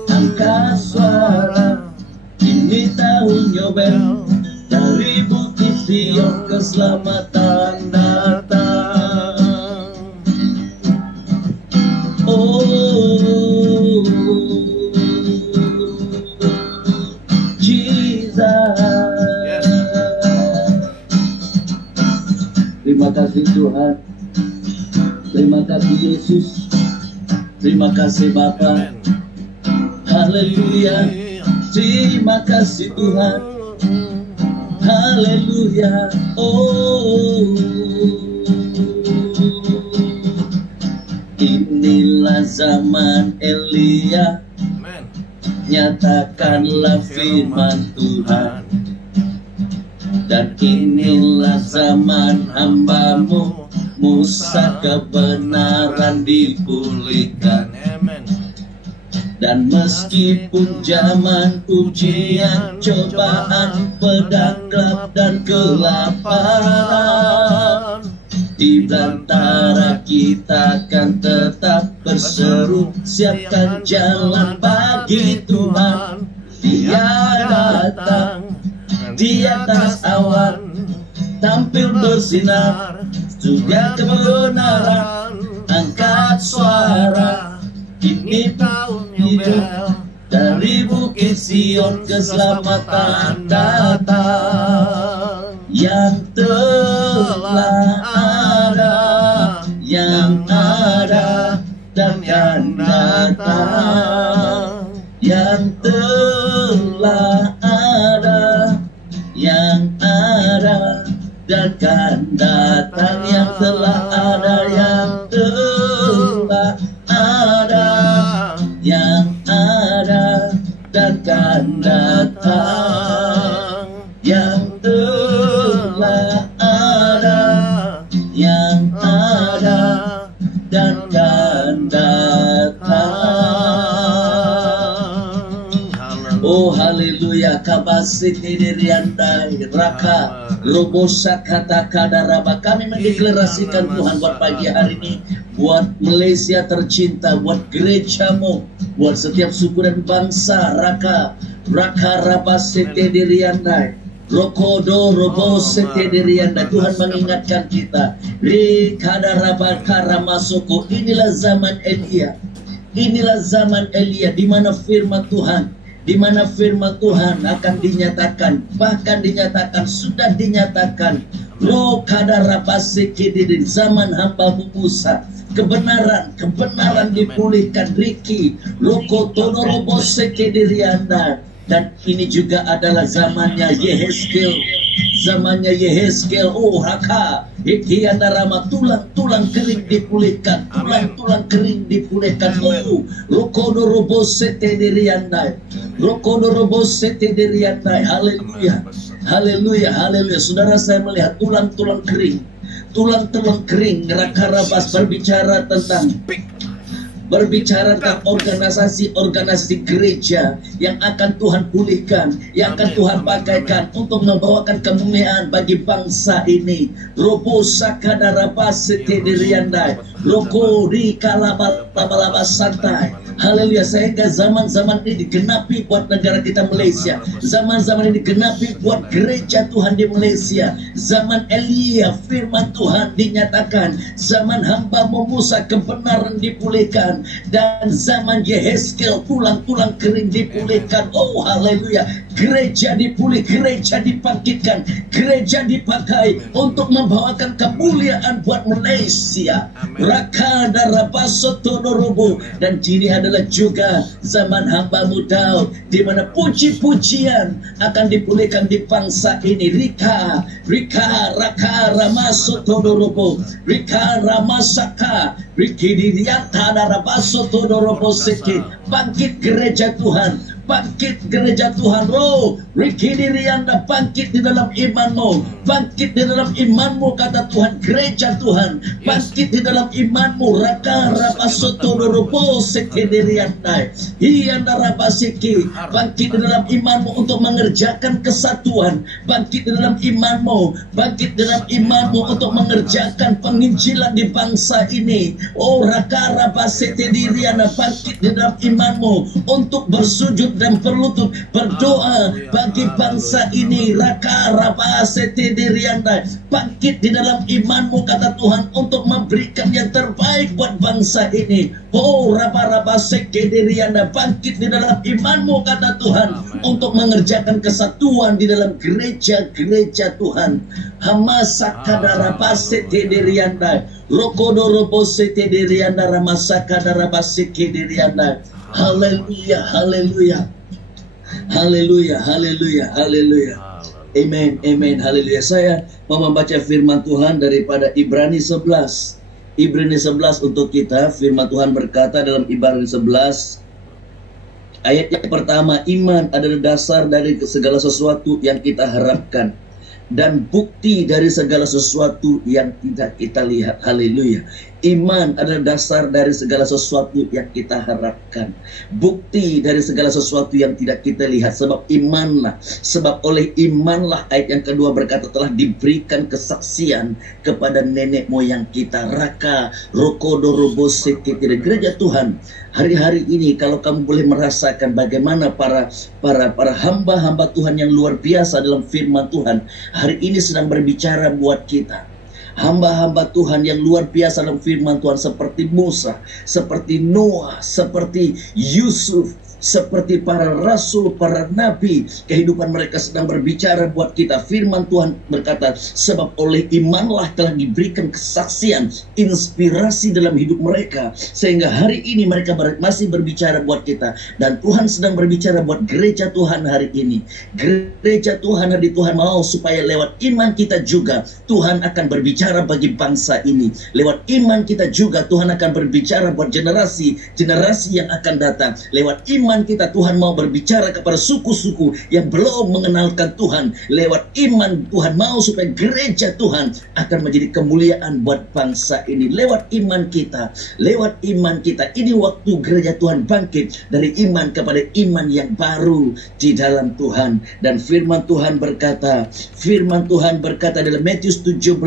Angkat suara, ini tahun Yobel, dari Bukit Sion keselamatan datang. Oh, Jesus. Terima kasih Tuhan. Terima kasih Yesus. Terima kasih Bapa. Haleluya. Terima kasih Tuhan. Haleluya. Oh, inilah zaman Elia, nyatakanlah firman Tuhan. Dan inilah zaman hamba-Mu Musa, kebenaran dipulihkan. Dan meskipun zaman ujian, cobaan, pedang, gelap dan kelaparan, di belantara kita akan tetap berseru, siapkan jalan bagi Tuhan. Dia datang di atas awan, tampil bersinar surga kebenaran. Angkat suara, ini tahun Yobel, dari Bukit Sion keselamatan datang. Yang telah ada, yang ada dan yang datang. Yang telah ada, yang ada dan kan datang. Yang telah ada, yang telah ada, yang ada dan kan datang. Yang telah ada, yang ada dan kan datang. Oh haleluya. Kabasiti diriandai raka robosa kata kadaraba. Kami mendeklarasikan Tuhan buat pagi hari ini, buat Malaysia tercinta, buat gereja-Mu, buat setiap suku dan bangsa. Raka rabasiti diriandai rokodo robositi diriandai. Tuhan mengingatkan kita, rikadarabakara masoko. Inilah zaman Elia. Inilah zaman Elia, di mana firman Tuhan, di mana firman Tuhan akan dinyatakan, bahkan dinyatakan, sudah dinyatakan. Lo kadarabasikedin, zaman hamba-Mu Musa, kebenaran dipulihkan. Riki loko tonorobosekedirianda. Dan ini juga adalah zamannya Yehezkiel, oh haka ikiandarama, tulang kering dipulihkan, tulang kering dipulihkan. Oh rokodorobosetediriandai, haleluya, haleluya. Saudara, saya melihat tulang kering, Rakarabas berbicara tentang berbicara tentang organisasi gereja yang akan Tuhan pulihkan, yang akan Tuhan pakaikan untuk membawakan kemuliaan bagi bangsa ini. Robo sakadarabasete diriandai, roko di kalaba santai. Haleluya, sehingga zaman-zaman ini digenapi buat negara kita Malaysia. Zaman-zaman ini digenapi buat gereja Tuhan di Malaysia. Zaman Elia, firman Tuhan dinyatakan. Zaman hamba-Mu Musa, kebenaran dipulihkan. Dan zaman Yehezkel, tulang-tulang kering dipulihkan. Oh haleluya, gereja dipulih, gereja dibangkitkan, gereja dipakai untuk membawakan kemuliaan buat Malaysia. Rakada rabasotodorobo. Dan ini adalah juga zaman hamba-Mu Daud, di mana puji-pujian akan dipulihkan di bangsa ini. Rika raka ramasotodorobo, Rika ramasaka, Rikidiyata darabasotodorobo seke. Bangkit gereja Tuhan, bangkit gereja Tuhan. Roh Rikidirianda, bangkit di dalam iman-Mu, bangkit di dalam iman-Mu, kata Tuhan. Gereja Tuhan, bangkit di dalam iman-Mu. Raka rabasotodorobo sekediriandai, hianda rabasiki, bangkit di dalam iman-Mu untuk mengerjakan kesatuan. Bangkit di dalam iman-Mu, bangkit di dalam iman-Mu untuk mengerjakan penginjilan di bangsa ini. Oh raka rabasetedirianda, bangkit di dalam iman-Mu untuk bersujud dan berlutut berdoa bagi bangsa ini. Raka rabasetedirianda, bangkit di dalam iman-Mu, kata Tuhan, untuk memberikan yang terbaik buat bangsa ini. Oh rabasekedirianda, bangkit di dalam iman-Mu, kata Tuhan, untuk mengerjakan kesatuan di dalam gereja-gereja Tuhan. Hamasakadarabasetedirianda, rokodorobosetedirianda, ramasakadarabasekedirianda. Haleluya, haleluya, haleluya, haleluya, haleluya. Amen, amen, haleluya. Saya mau membaca firman Tuhan daripada Ibrani 11. Ibrani 11 untuk kita. Firman Tuhan berkata dalam Ibrani 11 ayat yang pertama, iman adalah dasar dari segala sesuatu yang kita harapkan dan bukti dari segala sesuatu yang tidak kita lihat. Haleluya. Iman adalah dasar dari segala sesuatu yang kita harapkan, bukti dari segala sesuatu yang tidak kita lihat. Sebab imanlah, sebab oleh imanlah, ayat yang kedua berkata, telah diberikan kesaksian kepada nenek moyang kita. Raka rokodorobosekitire. Gereja Tuhan, hari-hari ini kalau kamu boleh merasakan bagaimana para hamba-hamba Tuhan yang luar biasa dalam firman Tuhan hari ini sedang berbicara buat kita. Hamba-hamba Tuhan yang luar biasa dalam firman Tuhan, seperti Musa, seperti Noah, seperti Yusuf, seperti para rasul, para nabi. Kehidupan mereka sedang berbicara buat kita. Firman Tuhan berkata, sebab oleh imanlah telah diberikan kesaksian, inspirasi dalam hidup mereka, sehingga hari ini mereka masih berbicara buat kita. Dan Tuhan sedang berbicara buat gereja Tuhan hari ini. Gereja Tuhan, hari Tuhan mau supaya lewat iman kita juga Tuhan akan berbicara bagi bangsa ini. Lewat iman kita juga Tuhan akan berbicara buat generasi yang akan datang. Lewat iman kita Tuhan mau berbicara kepada suku-suku yang belum mengenalkan Tuhan. Lewat iman Tuhan mau supaya gereja Tuhan akan menjadi kemuliaan buat bangsa ini. Lewat iman kita, lewat iman kita. Ini waktu gereja Tuhan bangkit dari iman kepada iman yang baru di dalam Tuhan. Dan firman Tuhan berkata dalam Matius 17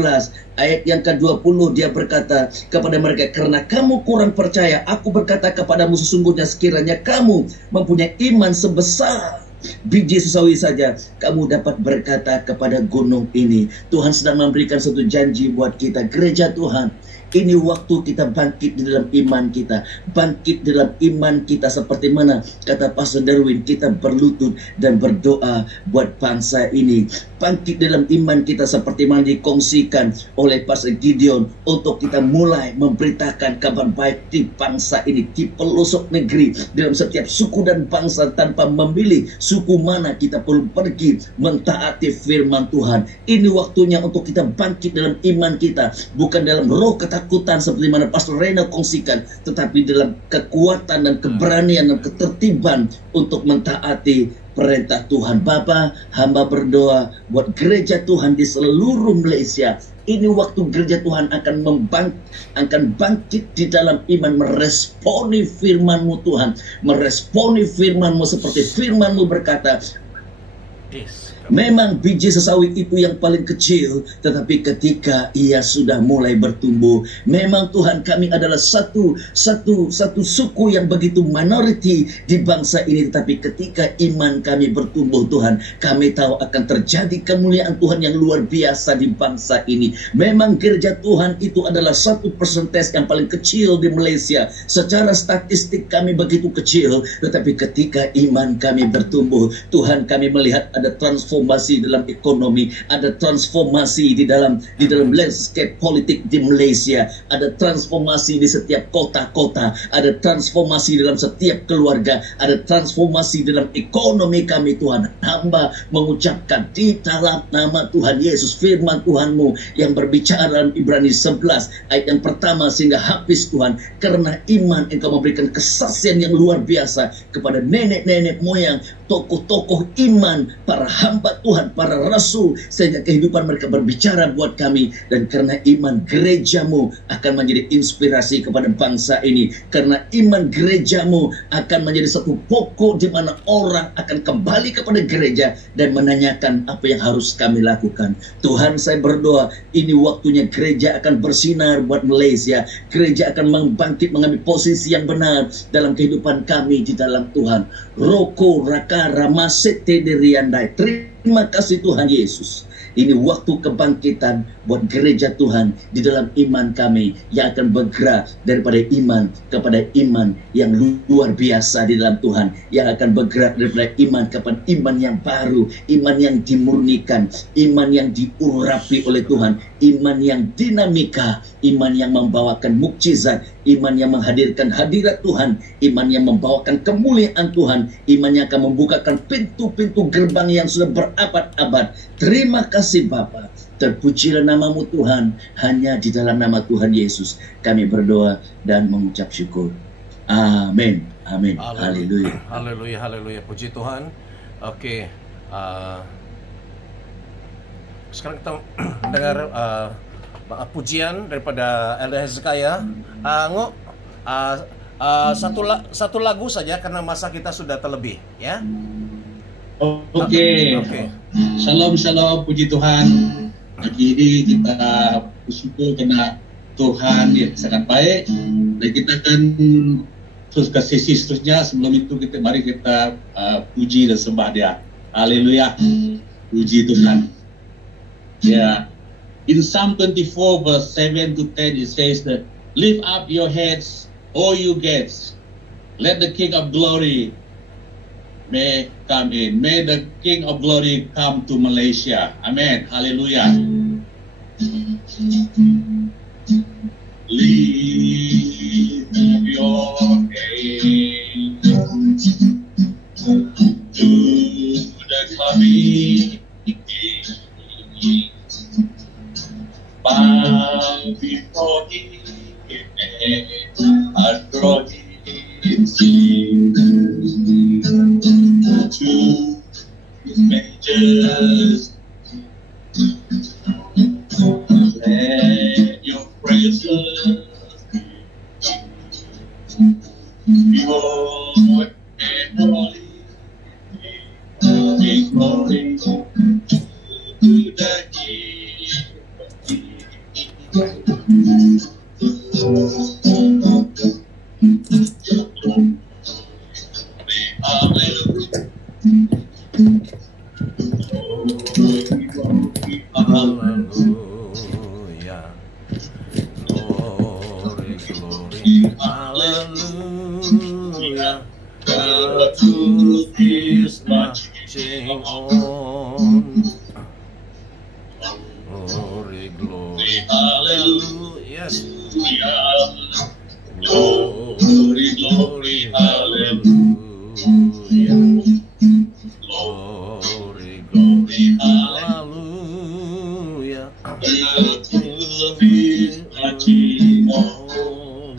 ayat yang ke-20, dia berkata kepada mereka, karena kamu kurang percaya, aku berkata kepadamu, sesungguhnya sekiranya kamu mempunyai iman sebesar biji sesawi saja, kamu dapat berkata kepada gunung ini. Tuhan sedang memberikan satu janji buat kita, gereja Tuhan. Ini waktu kita bangkit di dalam iman kita. Bangkit dalam iman kita seperti mana kata Pastor Darwin, kita berlutut dan berdoa buat bangsa ini. Bangkit dalam iman kita seperti mana dikongsikan oleh Pastor Gideon, untuk kita mulai memberitakan kabar baik di bangsa ini, di pelosok negeri, dalam setiap suku dan bangsa, tanpa memilih suku mana kita perlu pergi mentaati firman Tuhan. Ini waktunya untuk kita bangkit dalam iman kita, bukan dalam roh ketakutan seperti mana Pastor Rena kongsikan, tetapi dalam kekuatan dan keberanian dan ketertiban untuk mentaati perintah Tuhan. Bapa, hamba berdoa buat gereja Tuhan di seluruh Malaysia. Ini waktu gereja Tuhan akan bangkit di dalam iman, meresponi firman-Mu Tuhan, meresponi firman-Mu seperti firman-Mu berkata, memang biji sesawi itu yang paling kecil, tetapi ketika ia sudah mulai bertumbuh, memang Tuhan kami adalah satu suku yang begitu minority di bangsa ini, tetapi ketika iman kami bertumbuh Tuhan, kami tahu akan terjadi kemuliaan Tuhan yang luar biasa di bangsa ini. Memang gereja Tuhan itu adalah 1% yang paling kecil di Malaysia. Secara statistik kami begitu kecil, tetapi ketika iman kami bertumbuh, Tuhan kami melihat ada transformasi dalam ekonomi, ada transformasi di dalam landscape politik di Malaysia, ada transformasi di setiap kota-kota, ada transformasi dalam setiap keluarga, ada transformasi dalam ekonomi kami Tuhan. Hamba mengucapkan di dalam nama Tuhan Yesus, firman Tuhan-Mu yang berbicara dalam Ibrani 11 ayat yang pertama sehingga habis Tuhan, karena iman Engkau memberikan kesaksian yang luar biasa kepada nenek-nenek moyang, tokoh-tokoh iman, para hamba Tuhan, para rasul, sehingga kehidupan mereka berbicara buat kami. Dan karena iman gereja-Mu akan menjadi inspirasi kepada bangsa ini, karena iman gereja-Mu akan menjadi satu pokok di mana orang akan kembali kepada gereja dan menanyakan apa yang harus kami lakukan. Tuhan, saya berdoa ini waktunya gereja akan bersinar buat Malaysia. Gereja akan membangkit, mengambil posisi yang benar dalam kehidupan kami di dalam Tuhan. Roko raka ramasete deriandai. Terima kasih Tuhan Yesus. Ini waktu kebangkitan buat gereja Tuhan di dalam iman kami yang akan bergerak daripada iman kepada iman yang luar biasa di dalam Tuhan, yang akan bergerak daripada iman kepada iman yang baru, iman yang dimurnikan, iman yang diurapi oleh Tuhan, iman yang dinamika, iman yang membawakan mukjizat, iman yang menghadirkan hadirat Tuhan, iman yang membawakan kemuliaan Tuhan, iman yang akan membukakan pintu-pintu gerbang yang sudah berabad-abad. Terima kasih Bapa. Terpujilah nama-Mu Tuhan. Hanya di dalam nama Tuhan Yesus kami berdoa dan mengucap syukur. Amin. Amin. Haleluya. Haleluya. Haleluya. Puji Tuhan. Oke. Sekarang kita dengar pujian daripada Elder Hezekiah. Satu lagu saja karena masa kita sudah terlebih, ya. Oke. Shalom, puji Tuhan. Pagi ini kita bersyukur karena Tuhan yang sangat baik, dan kita akan terus ke sesi seterusnya. Sebelum itu mari kita puji dan sembah Dia. Haleluya. Puji Tuhan. Ya. In Psalm 24 verse 7 to 10 it says that lift up your heads, all you gates. Let the King of Glory may come in. May the King of Glory come to Malaysia. Amen. Hallelujah. Lift up your hands to the coming King. Bow before Him and draw Him sing to His majesty. Let your presence be holy and holy, be glory to the King. Hallelujah. Glory, glory, hallelujah. The truth is marching on. Glory, glory, hallelujah. Yes. Glory, glory, hallelujah. Glory, glory, hallelujah. The truth is marching on.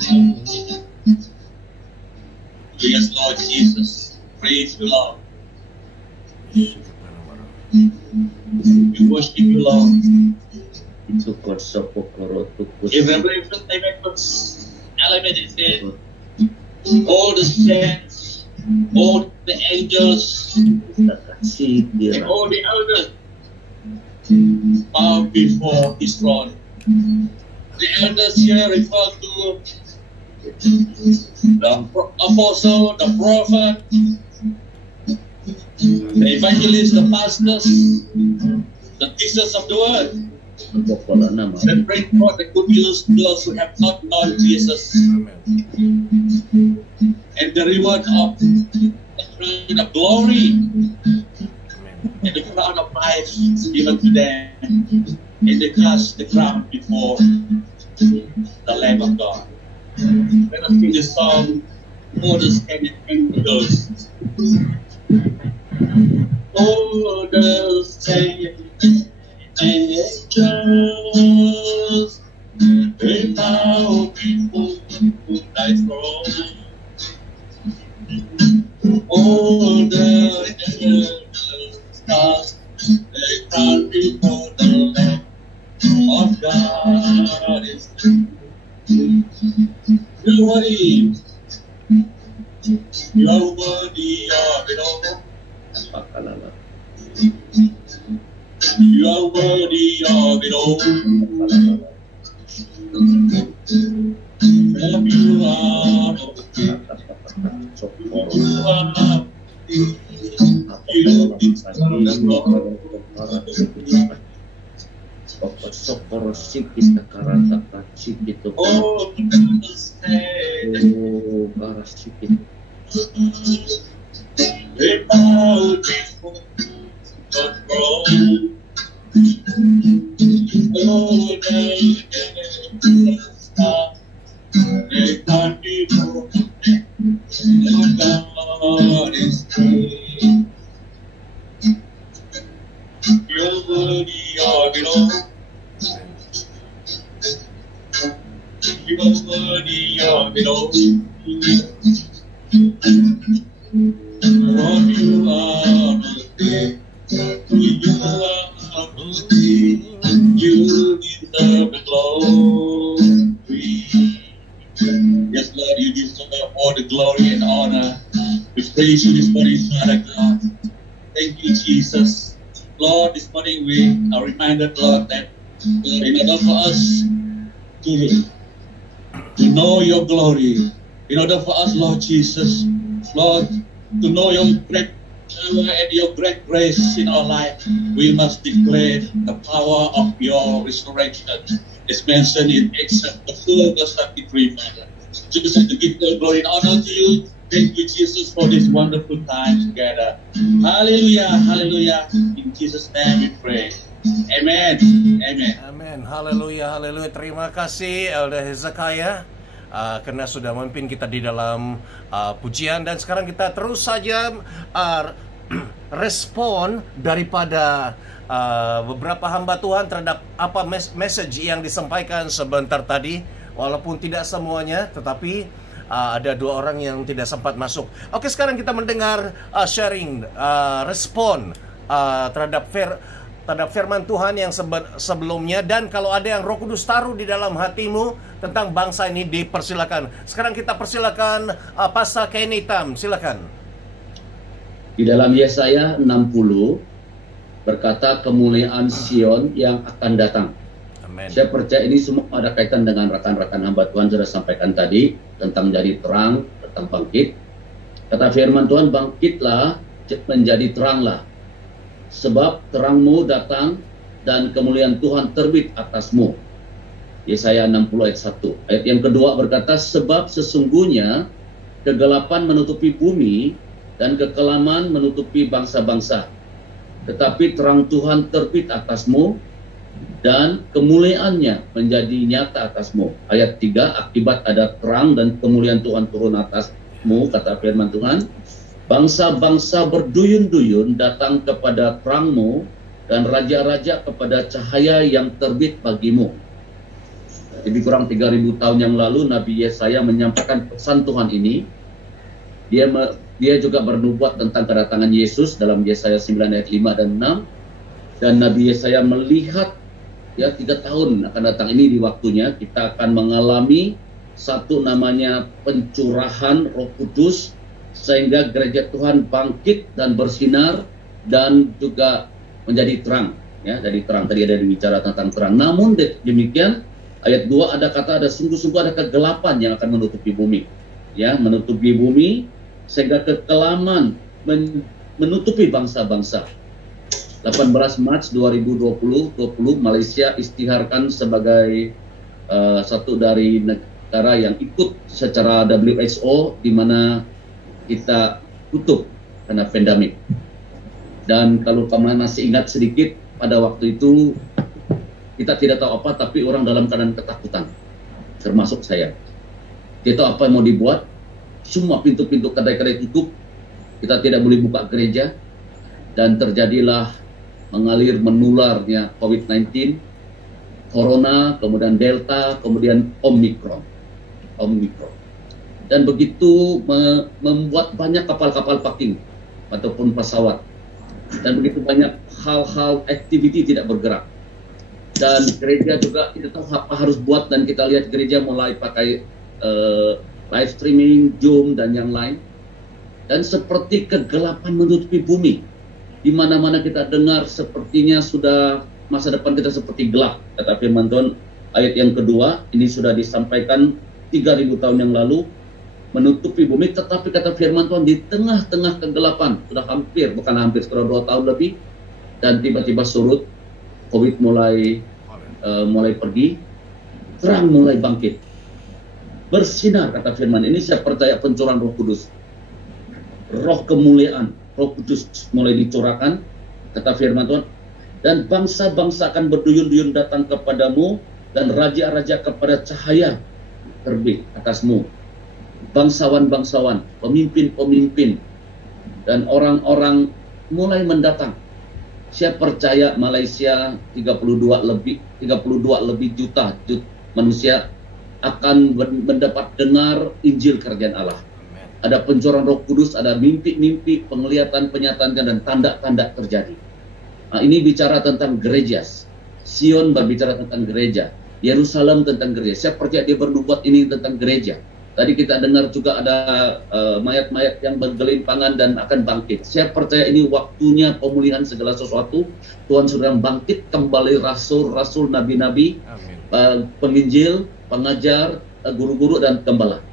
Yes, Lord Jesus. Praise the Lord. We worship you, Lord. Tukut sopokoro tukut. In Revelation 11 it says, all the saints, all the angels, and all the elders bow before His throne. The elders here refer to the apostle, the prophet, the evangelists, the pastors, the teachers of the word, that bring forth the good news to those who have not known Jesus. Amen. And the reward of the crown of glory and the crown of life is given to them. And they cast the crown before the Lamb of God. Let us sing the song, all the saints and angels. All the saints and angels, they bow before Thy throne. All the angels cast their crown before the Lamb of God is You're worthy. You're worthy of it all. You are worthy of it all. For you are you deserve the glory. Sokoro sikit karata sikit to. Oh, Bara sikit. they bow before the throne. Oh, they can't be broken. God is great. You're worthy of it all. You're worthy of it all. From you are worthy. You are worthy. You deserve the glory. Yes, Lord, you deserve all the glory and honor. We praise you this morning, Father God. Thank you, Jesus. Lord, this morning we are reminded, Lord, that in order for us to know your glory, in order for us, Lord Jesus, Lord, to know your great power and your great grace in our life, we must declare the power of your resurrection. It's mentioned in Exodus 4, verse 33, Father. Just to give the glory and honor to you. Thank you, Jesus, for this wonderful time together. Hallelujah, hallelujah. In Jesus' name we pray. Amen. Amen. Amin. Haleluya, haleluya. Terima kasih Elder Hezekiah karena sudah memimpin kita di dalam pujian. Dan sekarang kita terus saja respon daripada beberapa hamba Tuhan terhadap apa message yang disampaikan sebentar tadi. Walaupun tidak semuanya, tetapi ada dua orang yang tidak sempat masuk. Oke, sekarang kita mendengar sharing, respon terhadap firman Tuhan yang sebelumnya. Dan kalau ada yang Roh Kudus taruh di dalam hatimu tentang bangsa ini, dipersilakan. Sekarang kita persilakan Pastor Kenny Tam, silakan. Di dalam Yesaya 60 berkata kemuliaan Sion yang akan datang. Amen. Saya percaya ini semua ada kaitan dengan rekan-rekan hamba Tuhan sudah sampaikan tadi tentang menjadi terang, tentang bangkit. Kata firman Tuhan, bangkitlah menjadi teranglah. Sebab terangmu datang dan kemuliaan Tuhan terbit atasmu. Yesaya 60 ayat 1. Ayat yang kedua berkata, sebab sesungguhnya kegelapan menutupi bumi dan kekelaman menutupi bangsa-bangsa. Tetapi terang Tuhan terbit atasmu dan kemuliaannya menjadi nyata atasmu. Ayat 3, akibat ada terang dan kemuliaan Tuhan turun atasmu, kata firman Tuhan, bangsa-bangsa berduyun-duyun datang kepada terangmu dan raja-raja kepada cahaya yang terbit bagimu. Lebih kurang 3000 tahun yang lalu Nabi Yesaya menyampaikan pesan Tuhan ini. Dia juga bernubuat tentang kedatangan Yesus dalam Yesaya 9 ayat 5 dan 6. Dan Nabi Yesaya melihat ya 3 tahun akan datang ini di waktunya kita akan mengalami satu namanya pencurahan Roh Kudus sehingga gereja Tuhan bangkit dan bersinar dan juga menjadi terang ya, jadi terang. Tadi ada bicara tentang terang. Namun demikian ayat 2 ada kata ada sungguh-sungguh ada kegelapan yang akan menutupi bumi. Ya, menutupi bumi sehingga kekelaman menutupi bangsa-bangsa. 18 Maret 2020 Malaysia istiharkan sebagai satu dari negara yang ikut secara WHO di mana kita tutup karena pandemik. Dan kalau kamu masih ingat sedikit pada waktu itu kita tidak tahu apa tapi orang dalam keadaan ketakutan termasuk saya. Kita tahu apa yang mau dibuat, semua pintu-pintu kedai-kedai tutup, kita tidak boleh buka gereja, dan terjadilah menularnya COVID-19, Corona, kemudian Delta, kemudian Omicron. Dan begitu membuat banyak kapal-kapal parking ataupun pesawat, dan begitu banyak hal-hal aktiviti tidak bergerak. Dan gereja juga kita tahu apa harus buat, dan kita lihat gereja mulai pakai live streaming, Zoom, dan yang lain. Dan seperti kegelapan menutupi bumi. Di mana-mana kita dengar sepertinya sudah masa depan kita seperti gelap. Kata firman Tuhan, ayat yang kedua, ini sudah disampaikan 3.000 tahun yang lalu, menutupi bumi. Tetapi kata firman Tuhan, di tengah-tengah kegelapan, sudah sudah 2 tahun lebih, dan tiba-tiba surut, COVID mulai pergi, terang mulai bangkit. Bersinar kata firman. Ini saya percaya pencurahan Roh Kudus. Roh kemuliaan, Roh Kudus mulai dicurahkan kata firman Tuhan. Dan bangsa-bangsa akan berduyun-duyun datang kepadamu, dan raja-raja kepada cahaya terbit atasmu. Bangsawan-bangsawan, pemimpin-pemimpin, dan orang-orang mulai mendatang. Saya percaya Malaysia 32 lebih juta manusia akan mendapat dengar Injil Kerajaan Allah. Ada pencurahan Roh Kudus, ada mimpi-mimpi, penglihatan, penyataan, dan tanda-tanda terjadi. Nah, ini bicara tentang gereja. Sion berbicara tentang gereja. Yerusalem tentang gereja. Saya percaya dia bernubuat ini tentang gereja. Tadi kita dengar juga ada mayat-mayat yang bergelimpangan dan akan bangkit. Saya percaya ini waktunya pemulihan segala sesuatu. Tuhan sudah bangkit kembali rasul-rasul, nabi-nabi, penginjil, pengajar, guru-guru, dan gembala.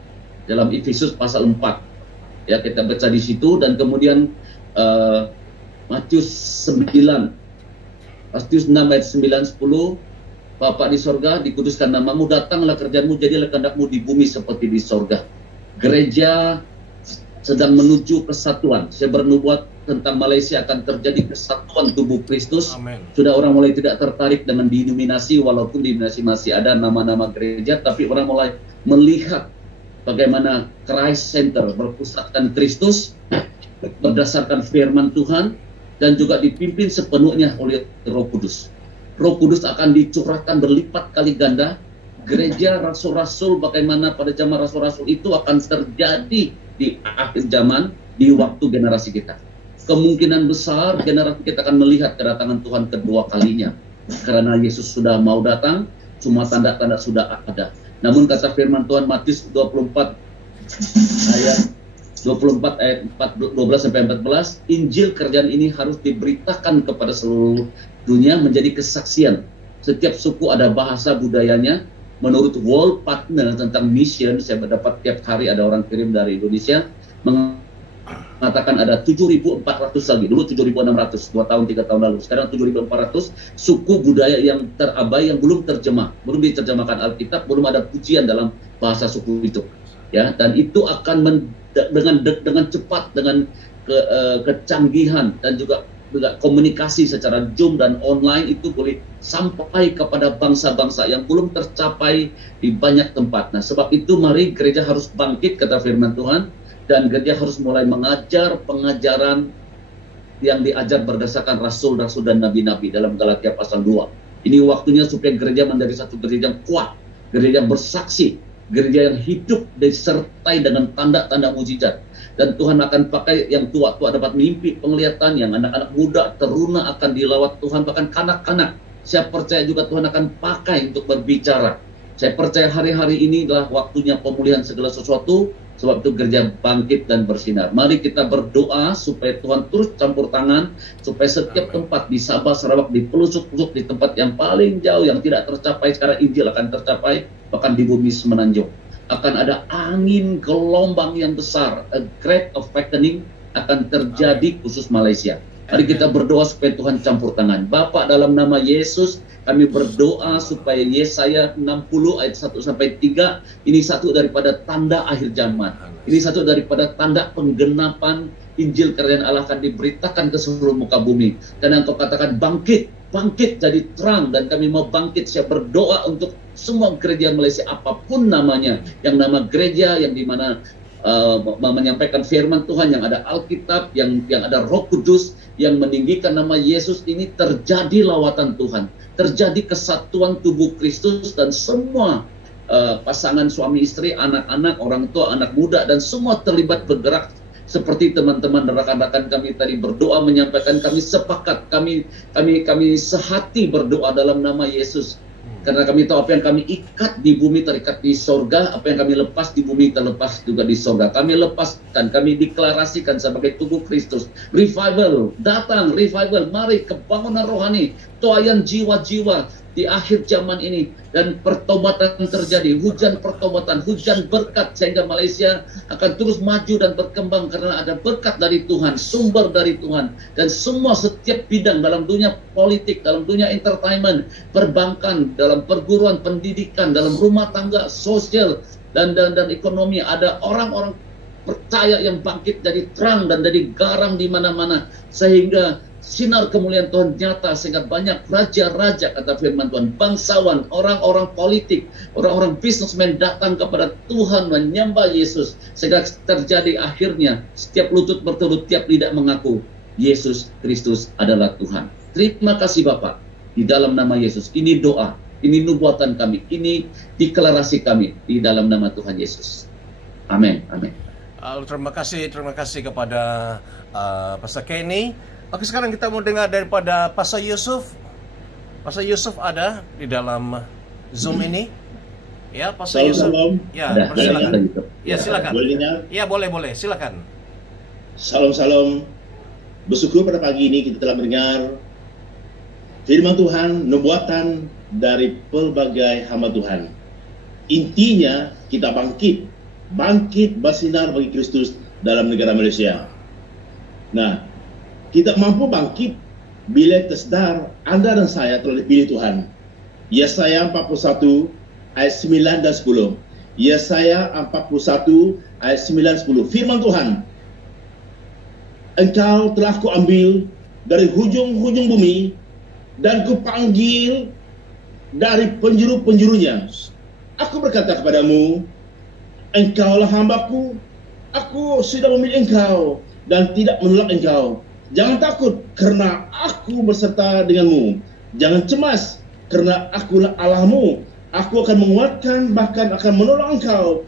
Dalam Efesus pasal 4. Ya, kita baca di situ. Dan kemudian Matius 6 ayat 9-10, Bapa di sorga, dikuduskan namamu, datanglah kerjaanmu, jadilah kehendakmu di bumi seperti di sorga. Gereja sedang menuju kesatuan. Saya bernubuat tentang Malaysia akan terjadi kesatuan tubuh Kristus. Amen. Sudah orang mulai tidak tertarik dengan denominasi, walaupun denominasi masih ada nama-nama gereja, tapi orang mulai melihat bagaimana Christ Center berpusatkan Kristus berdasarkan firman Tuhan, dan juga dipimpin sepenuhnya oleh Roh Kudus. Roh Kudus akan dicurahkan berlipat kali ganda. Gereja rasul-rasul, bagaimana pada zaman rasul-rasul itu akan terjadi di akhir zaman, di waktu generasi kita. Kemungkinan besar generasi kita akan melihat kedatangan Tuhan kedua kalinya. Karena Yesus sudah mau datang, semua tanda-tanda sudah ada. Namun kata firman Tuhan Matius 24 ayat 12-14, Injil kerajaan ini harus diberitakan kepada seluruh dunia menjadi kesaksian. Setiap suku ada bahasa budayanya. Menurut World Partner tentang mission, saya mendapat tiap hari ada orang kirim dari Indonesia mengatakan ada 7.400 lagi. Dulu 7.600, 2 tahun 3 tahun lalu. Sekarang 7.400 suku budaya yang terabai, yang belum diterjemahkan Alkitab, belum ada pujian dalam bahasa suku itu. Ya, dan itu akan dengan cepat, dengan kecanggihan, dan juga komunikasi secara Zoom dan online itu boleh sampai kepada bangsa-bangsa yang belum tercapai di banyak tempat. Nah, sebab itu mari gereja harus bangkit kata firman Tuhan, dan gereja harus mulai mengajar pengajaran yang diajar berdasarkan rasul-rasul dan nabi-nabi dalam Galatia pasal 2. Ini waktunya supaya gereja menjadi satu gereja yang kuat, gereja yang bersaksi, gereja yang hidup disertai dengan tanda-tanda mujizat, Dan Tuhan akan pakai yang tua-tua dapat mimpi penglihatan, yang anak-anak muda, teruna akan dilawat Tuhan, bahkan kanak-kanak. Saya percaya juga Tuhan akan pakai untuk berbicara. Saya percaya hari-hari ini adalah waktunya pemulihan segala sesuatu. Sebab itu gereja bangkit dan bersinar. Mari kita berdoa supaya Tuhan terus campur tangan, supaya setiap tempat di Sabah, Sarawak, di pelosok-pelosok, di tempat yang paling jauh, yang tidak tercapai sekarang, Injil akan tercapai, bahkan di bumi semenanjung. Akan ada angin gelombang yang besar, a great awakening akan terjadi khusus Malaysia. Mari kita berdoa supaya Tuhan campur tangan. Bapa, dalam nama Yesus, kami berdoa supaya Yesaya 60 ayat 1-3 ini satu daripada tanda akhir zaman. Ini satu daripada tanda penggenapan Injil Kerajaan Allah akan diberitakan ke seluruh muka bumi. Dan Engkau katakan bangkit, bangkit jadi terang, dan kami mau bangkit. Saya berdoa untuk semua gereja Malaysia apapun namanya, yang nama gereja yang dimana menyampaikan firman Tuhan, yang ada Alkitab, yang ada Roh Kudus, yang meninggikan nama Yesus, ini terjadi lawatan Tuhan, terjadi kesatuan tubuh Kristus, dan semua pasangan suami istri, anak-anak, orang tua, anak muda, dan semua terlibat bergerak seperti teman-teman dan rekan-rekan kami tadi berdoa menyampaikan. Kami sepakat, kami sehati berdoa dalam nama Yesus. Karena kami tahu apa yang kami ikat di bumi terikat di sorga, apa yang kami lepas di bumi terlepas juga di sorga. Kami lepaskan, kami deklarasikan sebagai tubuh Kristus. Revival, datang revival, mari kebangunan rohani, toayan jiwa-jiwa di akhir zaman ini, dan pertobatan terjadi, hujan pertobatan, hujan berkat, sehingga Malaysia akan terus maju dan berkembang karena ada berkat dari Tuhan, sumber dari Tuhan. Dan semua setiap bidang dalam dunia politik, dalam dunia entertainment, perbankan, dalam perguruan pendidikan, dalam rumah tangga, sosial, dan ekonomi, ada orang-orang percaya yang bangkit dari terang dan dari garam di mana-mana, sehingga sinar kemuliaan Tuhan nyata, sehingga banyak raja-raja, kata firman Tuhan, bangsawan, orang-orang politik, orang-orang bisnismen datang kepada Tuhan menyembah Yesus, sehingga terjadi akhirnya setiap lutut bertelut, tiap lidah mengaku Yesus Kristus adalah Tuhan. Terima kasih Bapak, di dalam nama Yesus. Ini doa, ini nubuatan kami, ini deklarasi kami di dalam nama Tuhan Yesus. Amin. Amin. Terima kasih kepada Pastor Kenny. Oke, sekarang kita mau dengar daripada Pastor Yusuf. Pastor Yusuf ada di dalam Zoom ini. Ya, Pastor Yusuf. Ya, silakan. Ya, silakan. Boleh dengar? Ya, boleh, silakan. Salam. Bersyukur pada pagi ini kita telah mendengar firman Tuhan, nubuatan dari pelbagai hamba Tuhan. Intinya kita bangkit bersinar bagi Kristus dalam negara Malaysia. Nah, kita mampu bangkit bila tersedar Anda dan saya telah dipilih Tuhan. Yesaya 41 ayat 9 dan 10. Yesaya 41 ayat 9 dan 10. Firman Tuhan, Engkau telah kuambil dari hujung-hujung bumi, dan kupanggil dari penjuru-penjurunya. Aku berkata kepadamu, Engkaulah hambaku, aku sudah memilih engkau dan tidak menolak engkau. Jangan takut, karena aku berserta denganmu. Jangan cemas, karena akulah Allahmu. Aku akan menguatkan, bahkan akan menolong engkau.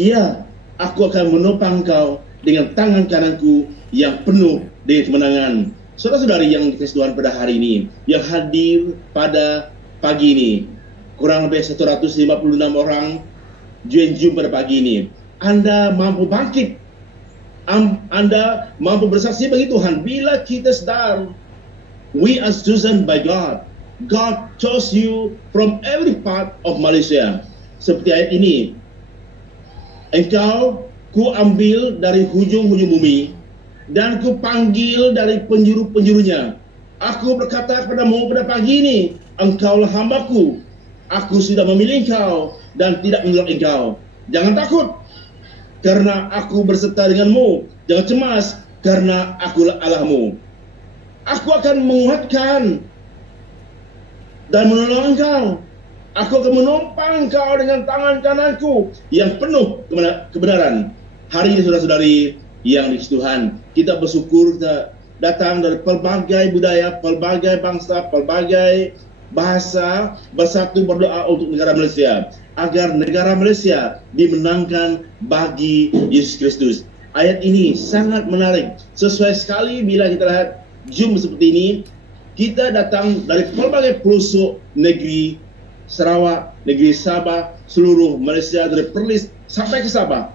Iya, aku akan menopang engkau dengan tangan kananku yang penuh dengan kemenangan. Saudara-saudari yang dikasihi Tuhan pada hari ini, yang hadir pada pagi ini, kurang lebih 156 orang join Zoom pada pagi ini. Anda mampu bangkit, Anda mampu bersaksi bagi Tuhan bila kita sadar we are chosen by God. God chose you from every part of Malaysia. Seperti ayat ini, Engkau ku ambil dari hujung-hujung bumi, dan ku panggil dari penjuru-penjurunya. Aku berkata kepadamu pada pagi ini, Engkaulah hambaku, aku sudah memilih engkau dan tidak menolak engkau. Jangan takut, karena aku berserta denganmu. Jangan cemas, karena akulah Allahmu. Aku akan menguatkan dan menolong engkau. Aku akan menopang engkau dengan tangan kananku yang penuh kebenaran. Hari ini saudara-saudari yang dikasihi Tuhan, kita bersyukur kita datang dari pelbagai budaya, pelbagai bangsa, pelbagai bahasa, bersatu berdoa untuk negara Malaysia, agar negara Malaysia dimenangkan bagi Yesus Kristus. ayat ini sangat menarik. Sesuai sekali bila kita lihat Zoom seperti ini, kita datang dari berbagai pelosok negeri Sarawak, negeri Sabah, seluruh Malaysia, dari Perlis sampai ke Sabah.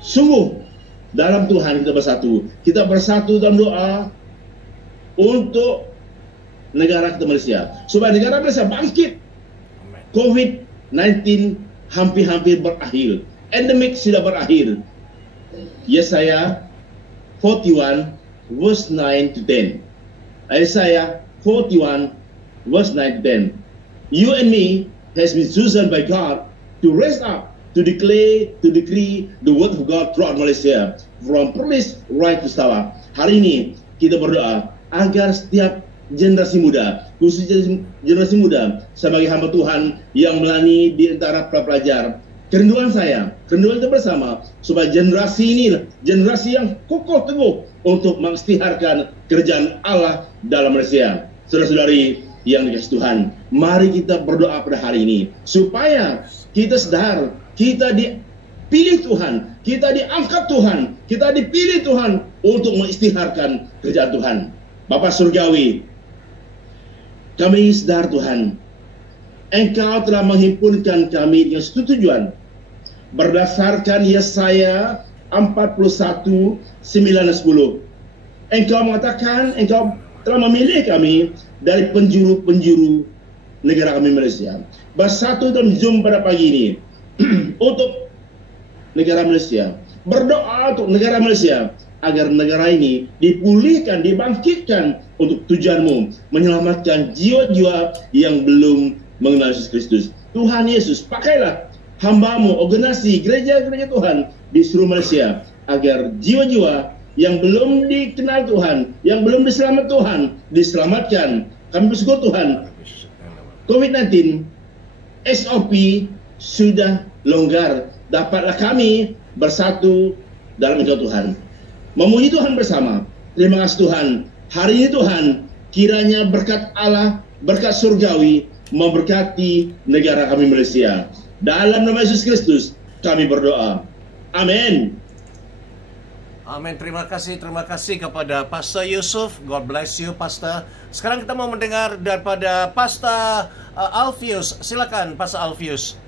Sungguh dalam Tuhan kita bersatu. Kita bersatu dalam doa untuk negara kita Malaysia, supaya negara Malaysia bangkit. COVID-19 hampir-hampir berakhir. Endemik sudah berakhir. Yesaya 41 verse 9 to 10. Isaiah 41 verse 9 to 10. You and me has been chosen by God to raise up, to declare, to decree the word of God throughout Malaysia, from Perlis right to Sabah. Hari ini kita berdoa agar setiap generasi muda, khususnya generasi muda sebagai hamba Tuhan yang melayani di antara para pelajar, kerinduan saya, kerinduan kita bersama, supaya generasi ini generasi yang kokoh teguh untuk mengisytiharkan kerajaan Allah dalam Malaysia. Saudara-saudari yang dikasihi Tuhan, mari kita berdoa pada hari ini supaya kita sadar kita dipilih Tuhan, kita diangkat Tuhan, kita dipilih Tuhan untuk mengisytiharkan kerajaan Tuhan. Bapa Surgawi, kami sadar Tuhan, Engkau telah menghimpunkan kami dengan satu tujuan. Berdasarkan Yesaya 41, 9 dan 10. Engkau mengatakan, Engkau telah memilih kami dari penjuru-penjuru negara kami Malaysia. Bersatu dalam Zoom pada pagi ini untuk negara Malaysia. Berdoa untuk negara Malaysia agar negara ini dipulihkan, dibangkitkan untuk tujuanmu, menyelamatkan jiwa-jiwa yang belum mengenal Yesus Kristus. Tuhan Yesus, pakailah hamba-Mu, organisasi, gereja-gereja Tuhan di seluruh Malaysia, agar jiwa-jiwa yang belum dikenal Tuhan, yang belum diselamat Tuhan, diselamatkan. Kami bersyukur Tuhan, COVID-19, SOP sudah longgar. Dapatlah kami bersatu dalam Engkau Tuhan. Memuji Tuhan bersama. Terima kasih Tuhan. Hari ini Tuhan, kiranya berkat Allah, berkat surgawi, memberkati negara kami Malaysia. Dalam nama Yesus Kristus, kami berdoa. Amin. Amin. Terima kasih kepada Pastor Yusuf. God bless you, Pastor. Sekarang kita mau mendengar daripada Pastor Alfius. Silakan, Pastor Alfius.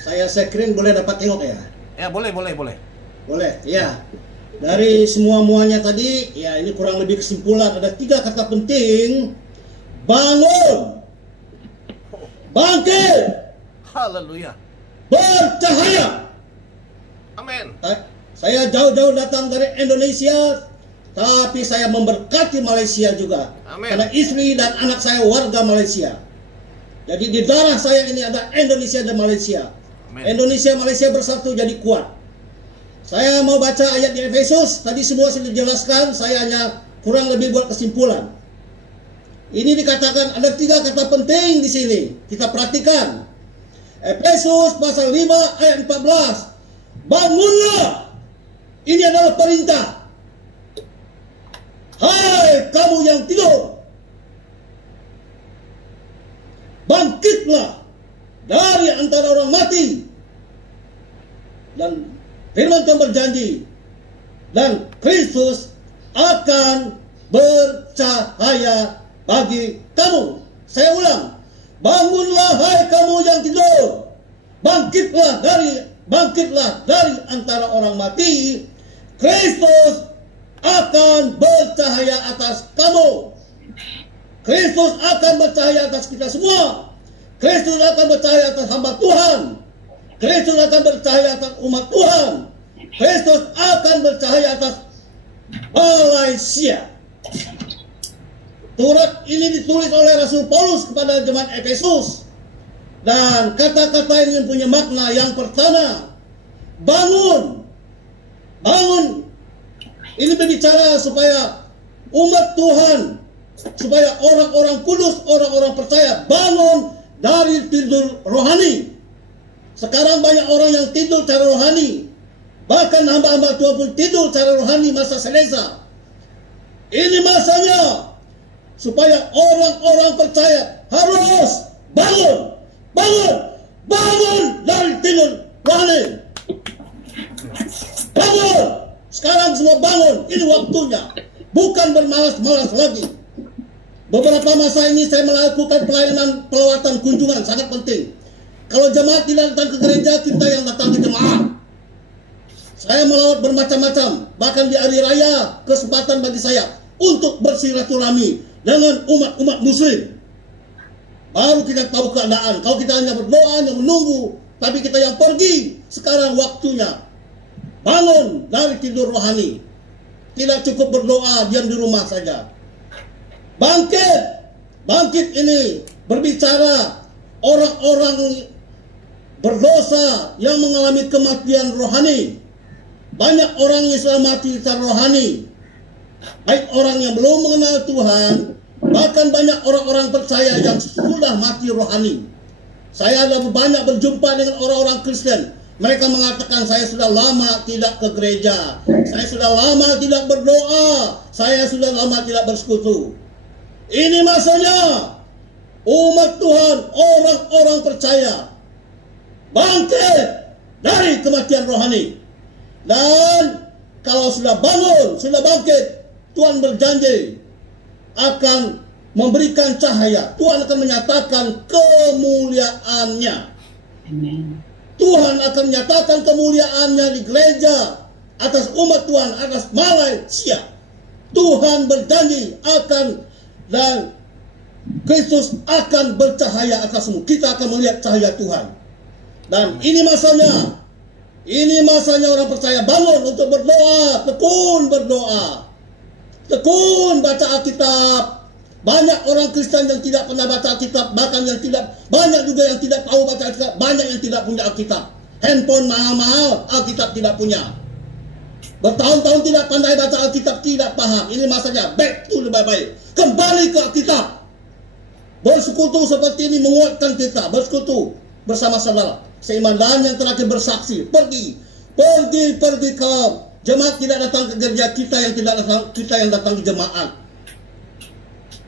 Saya screen boleh dapat tengok ya? Ya, boleh. Boleh, ya. Dari semua-muanya tadi, ya ini kurang lebih kesimpulan. Ada 3 kata penting. Bangun, bangkit, Haleluya. bercahaya. Amin. Saya jauh-jauh datang dari Indonesia, tapi saya memberkati Malaysia juga. Amin. Karena istri dan anak saya warga Malaysia. Jadi di darah saya ini ada Indonesia dan Malaysia. Amin. Indonesia Malaysia bersatu jadi kuat. Saya mau baca ayat di Efesus. Tadi semua sudah dijelaskan. Saya hanya kurang lebih buat kesimpulan. Ini dikatakan ada 3 kata penting di sini. Kita perhatikan. Efesus pasal 5 ayat 14. Bangunlah. Ini adalah perintah. Hai kamu yang tidur, bangkitlah dari antara orang mati. Dan firman Tuhan berjanji, dan Kristus akan bercahaya bagi kamu. Saya ulang, bangunlah hai kamu yang tidur, bangkitlah dari antara orang mati. Kristus akan bercahaya atas kamu. Kristus akan bercahaya atas kita semua. Kristus akan bercahaya atas hamba Tuhan. Kristus akan bercahaya atas umat Tuhan. Kristus akan bercahaya atas Malaysia. Surat ini ditulis oleh Rasul Paulus kepada jemaat Efesus. Dan kata-kata ini punya makna. Yang pertama, bangun. Bangun. Ini berbicara supaya umat Tuhan, supaya orang-orang kudus, orang-orang percaya bangun dari tidur rohani. Sekarang banyak orang yang tidur secara rohani. Bahkan hamba-hamba Tuhan pun tidur secara rohani masa selesa. Ini masanya supaya orang-orang percaya harus bangun, bangun, bangun dari tidur rohani. Bangun! Sekarang semua bangun, ini waktunya. Bukan bermalas-malas lagi. Beberapa masa ini saya melakukan pelayanan pelawatan kunjungan, sangat penting. Kalau jemaat tidak datang ke gereja, kita yang datang ke jemaat. Saya melawat bermacam-macam, bahkan di hari raya kesempatan bagi saya untuk bersilaturahmi dengan umat-umat muslim. Baru kita tahu keadaan. Kalau kita hanya berdoa, hanya menunggu, tapi kita yang pergi, sekarang waktunya. Bangun dari tidur rohani. Tidak cukup berdoa, diam di rumah saja. Bangkit. Bangkit ini berbicara orang-orang berdosa yang mengalami kematian rohani. Banyak orang yang sudah mati secara rohani. Baik orang yang belum mengenal Tuhan, bahkan banyak orang-orang percaya yang sudah mati rohani. Saya ada banyak berjumpa dengan orang-orang Kristen. Mereka mengatakan, saya sudah lama tidak ke gereja. Saya sudah lama tidak berdoa. Saya sudah lama tidak bersekutu. Ini masanya umat Tuhan, orang-orang percaya bangkit dari kematian rohani. Dan kalau sudah bangun, sudah bangkit, Tuhan berjanji akan memberikan cahaya. Tuhan akan menyatakan kemuliaannya. Amen. Tuhan akan menyatakan kemuliaannya di gereja, atas umat Tuhan, atas Malaysia. Tuhan berjanji akan, dan Kristus akan bercahaya atas semua. Kita akan melihat cahaya Tuhan. Dan ini masanya. Ini masanya orang percaya bangun untuk berdoa. Tekun berdoa. Tekun baca Alkitab. Banyak orang Kristen yang tidak pernah baca Alkitab, bahkan yang tidak, banyak juga yang tidak tahu baca Alkitab, banyak yang tidak punya Alkitab. Handphone mahal-mahal, Alkitab tidak punya. Bertahun-tahun tidak pandai baca Alkitab, tidak paham. Ini masanya, back to the Bible. Kembali ke Alkitab. Bersekutu seperti ini menguatkan kita, bersekutu bersama saudara seiman, dan yang terakhir bersaksi. Pergi ke jemaat, tidak datang ke gereja, kita yang datang ke jemaat.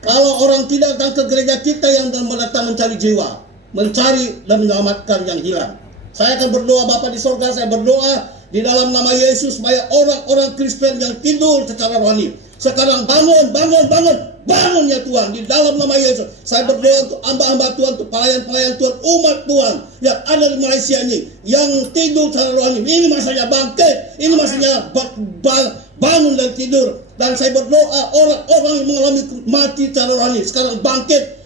Kalau orang tidak datang ke gereja, kita yang datang mencari jiwa, mencari dan menyelamatkan yang hilang. Saya akan berdoa, Bapa di sorga, saya berdoa di dalam nama Yesus supaya orang-orang Kristen yang tidur secara rohani sekarang bangun ya Tuhan, di dalam nama Yesus. Saya berdoa untuk hamba-hamba Tuhan, untuk pelayan-pelayan Tuhan, umat Tuhan yang ada di Malaysia ini, yang tidur secara rohani. Ini masanya bangkit, ini masanya bangun dan tidur. Dan saya berdoa orang-orang yang mengalami mati secara rohani sekarang bangkit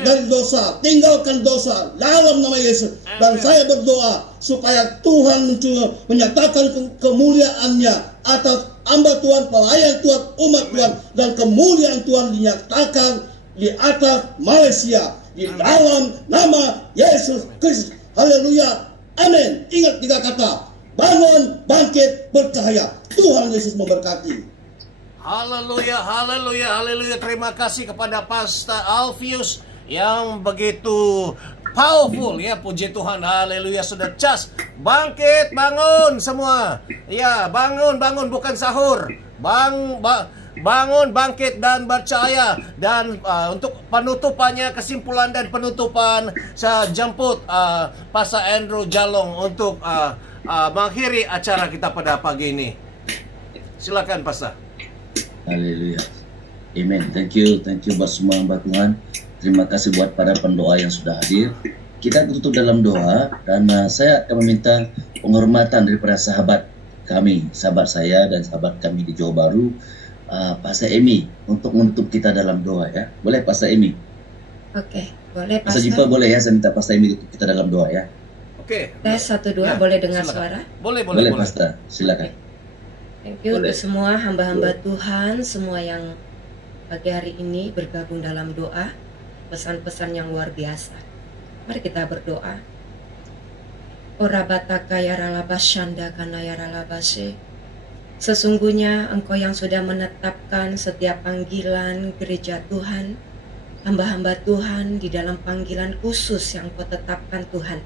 dari dosa, tinggalkan dosa dalam nama Yesus. Dan saya berdoa supaya Tuhan menyatakan kemuliaannya atas hamba Tuhan, pelayan Tuhan, umat Tuhan, dan kemuliaan Tuhan dinyatakan di atas Malaysia di dalam nama Yesus Kristus. Haleluya, amin. Ingat 3 kata: bangun, bangkit, bercahaya. Tuhan Yesus memberkati. Haleluya, haleluya, haleluya. Terima kasih kepada Pastor Alfius yang begitu powerful ya, puji Tuhan. Haleluya, sudah cas. Bangkit, bangun semua. Ya, bangun bukan sahur. Bangun, bangkit dan percaya. Dan untuk penutupannya, kesimpulan dan penutupan, saya jemput Pastor Andrew Jalong untuk mengakhiri acara kita pada pagi ini. Silakan Pastor. Haleluya. Amen. Thank you buat semua hamba Tuhan. Terima kasih buat para pendoa yang sudah hadir. Kita tutup dalam doa, dan saya akan meminta penghormatan daripada sahabat kami, sahabat saya dan sahabat kami di Johor Bahru, Pastor Emi, untuk menutup kita dalam doa ya. Boleh Pastor Emi? Oke, boleh Pastor Pastor. Jipa boleh ya, saya minta Pastor Emi tutup kita dalam doa ya. Oke. Tes 1 2 ya, boleh dengar silakan. suara? Boleh. Pastor, silakan. Thank you Boleh. untuk semua hamba-hamba Tuhan, semua yang pagi hari ini bergabung dalam doa, pesan-pesan yang luar biasa. Mari kita berdoa. Ora bataka ya ralabas shanda kana ya ralabase. Sesungguhnya Engkau yang sudah menetapkan setiap panggilan gereja Tuhan, hamba-hamba Tuhan di dalam panggilan khusus yang Kau tetapkan Tuhan.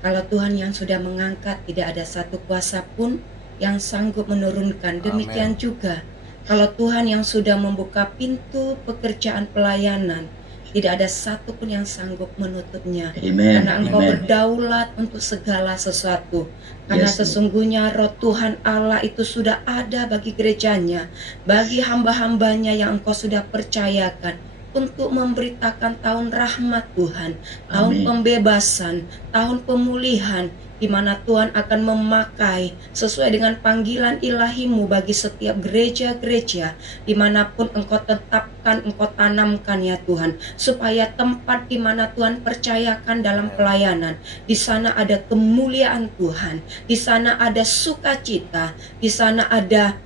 Kalau Tuhan yang sudah mengangkat, tidak ada satu kuasa pun yang sanggup menurunkan. Demikian juga kalau Tuhan yang sudah membuka pintu pekerjaan pelayanan, tidak ada satupun yang sanggup menutupnya. Amen. Karena Engkau Amen. berdaulat untuk segala sesuatu. Karena Yes, Lord. sesungguhnya roh Tuhan Allah itu sudah ada bagi gerejanya, bagi hamba-hambanya yang Engkau sudah percayakan, untuk memberitakan tahun rahmat Tuhan, tahun Amin. pembebasan, tahun pemulihan, di mana Tuhan akan memakai sesuai dengan panggilan ilahi-Mu bagi setiap gereja-gereja dimanapun Engkau tetapkan, Engkau tanamkan ya Tuhan, supaya tempat di mana Tuhan percayakan dalam pelayanan, di sana ada kemuliaan Tuhan, di sana ada sukacita, di sana ada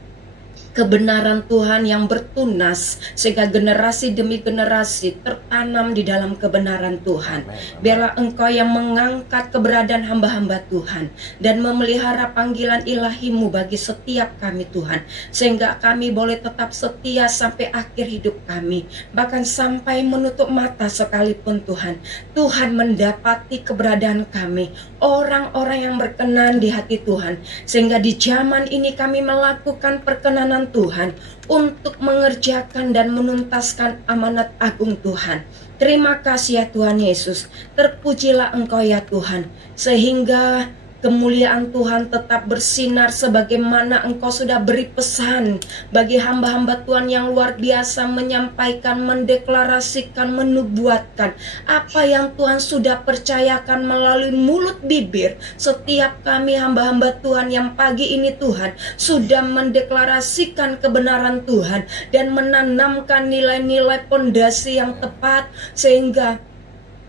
kebenaran Tuhan yang bertunas, sehingga generasi demi generasi tertanam di dalam kebenaran Tuhan. Biarlah Engkau yang mengangkat keberadaan hamba-hamba Tuhan dan memelihara panggilan ilahi-Mu bagi setiap kami Tuhan, sehingga kami boleh tetap setia sampai akhir hidup kami, bahkan sampai menutup mata sekalipun Tuhan. Tuhan mendapati keberadaan kami, orang-orang yang berkenan di hati Tuhan, sehingga di zaman ini kami melakukan perkenanan Tuhan untuk mengerjakan dan menuntaskan amanat agung Tuhan. Terima kasih ya Tuhan Yesus. Terpujilah Engkau ya Tuhan, sehingga kemuliaan Tuhan tetap bersinar sebagaimana Engkau sudah beri pesan bagi hamba-hamba Tuhan yang luar biasa, menyampaikan, mendeklarasikan, menubuatkan apa yang Tuhan sudah percayakan melalui mulut bibir setiap kami hamba-hamba Tuhan yang pagi ini Tuhan sudah mendeklarasikan kebenaran Tuhan dan menanamkan nilai-nilai pondasi yang tepat, sehingga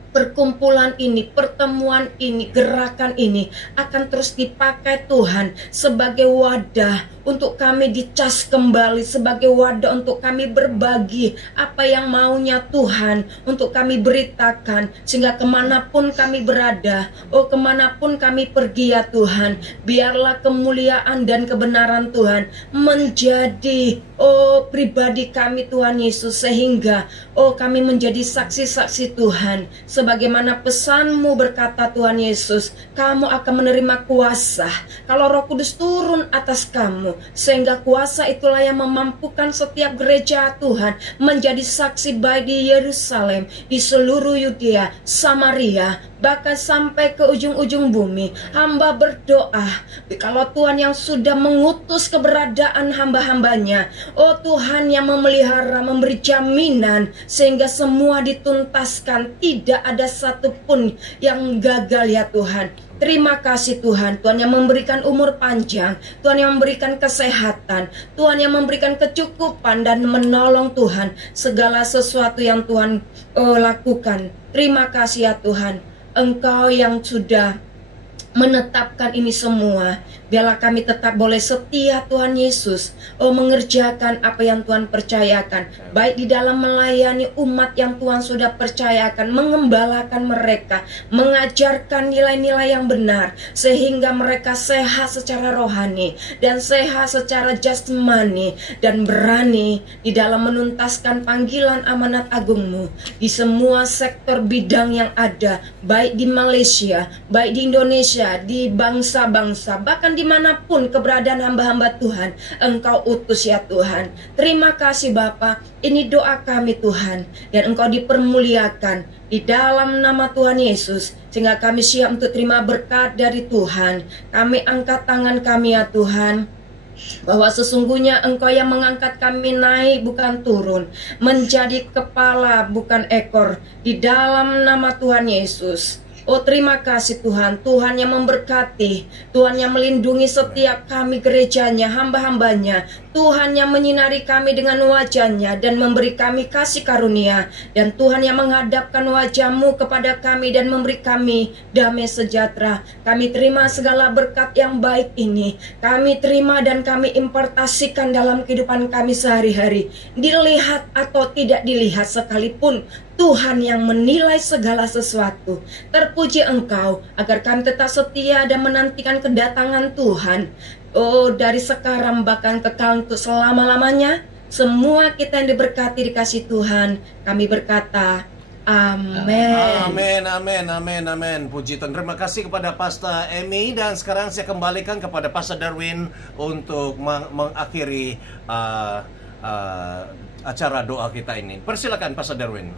perkumpulan ini, pertemuan ini, gerakan ini akan terus dipakai Tuhan sebagai wadah untuk kami dicas kembali, sebagai wadah untuk kami berbagi apa yang maunya Tuhan untuk kami beritakan, sehingga kemanapun kami berada, kemanapun kami pergi ya Tuhan, biarlah kemuliaan dan kebenaran Tuhan menjadi pribadi kami Tuhan Yesus, sehingga kami menjadi saksi-saksi Tuhan. Sebagaimana pesan-Mu berkata Tuhan Yesus, kamu akan menerima kuasa kalau Roh Kudus turun atas kamu, sehingga kuasa itulah yang memampukan setiap gereja Tuhan menjadi saksi baik di Yerusalem, di seluruh Yudea, Samaria, bahkan sampai ke ujung-ujung bumi. Hamba berdoa, kalau Tuhan yang sudah mengutus keberadaan hamba-hambanya, Tuhan yang memelihara, memberi jaminan sehingga semua dituntaskan, tidak ada satupun yang gagal ya Tuhan. Terima kasih Tuhan, Tuhan yang memberikan umur panjang, Tuhan yang memberikan kesehatan, Tuhan yang memberikan kecukupan dan menolong Tuhan segala sesuatu yang Tuhan lakukan. Terima kasih ya Tuhan, Engkau yang sudah menetapkan ini semua. Biarlah kami tetap boleh setia Tuhan Yesus, mengerjakan apa yang Tuhan percayakan, baik di dalam melayani umat yang Tuhan sudah percayakan, mengembalakan mereka, mengajarkan nilai-nilai yang benar, sehingga mereka sehat secara rohani dan sehat secara jasmani, dan berani di dalam menuntaskan panggilan amanat agung-Mu di semua sektor bidang yang ada, baik di Malaysia, baik di Indonesia, di bangsa-bangsa, bahkan dimanapun keberadaan hamba-hamba Tuhan, Engkau utus ya Tuhan. Terima kasih Bapa, ini doa kami Tuhan, dan Engkau dipermuliakan di dalam nama Tuhan Yesus, sehingga kami siap untuk terima berkat dari Tuhan. Kami angkat tangan kami ya Tuhan, bahwa sesungguhnya Engkau yang mengangkat kami naik bukan turun, menjadi kepala bukan ekor, di dalam nama Tuhan Yesus. Terima kasih Tuhan, Tuhan yang memberkati, Tuhan yang melindungi setiap kami gerejanya, hamba-hambanya, Tuhan yang menyinari kami dengan wajah-Nya dan memberi kami kasih karunia, dan Tuhan yang menghadapkan wajah-Mu kepada kami dan memberi kami damai sejahtera. Kami terima segala berkat yang baik ini, kami terima dan kami importasikan dalam kehidupan kami sehari-hari. Dilihat atau tidak dilihat sekalipun, Tuhan yang menilai segala sesuatu. Terpuji Engkau agar kami tetap setia dan menantikan kedatangan Tuhan. Dari sekarang bahkan kekal untuk selama-lamanya. Semua kita yang diberkati dikasih Tuhan, kami berkata amin. Amin, amin, amin, amin. Puji Tuhan. Terima kasih kepada Pastor Emi, dan sekarang saya kembalikan kepada Pastor Darwin untuk mengakhiri acara doa kita ini. Persilakan Pastor Darwin.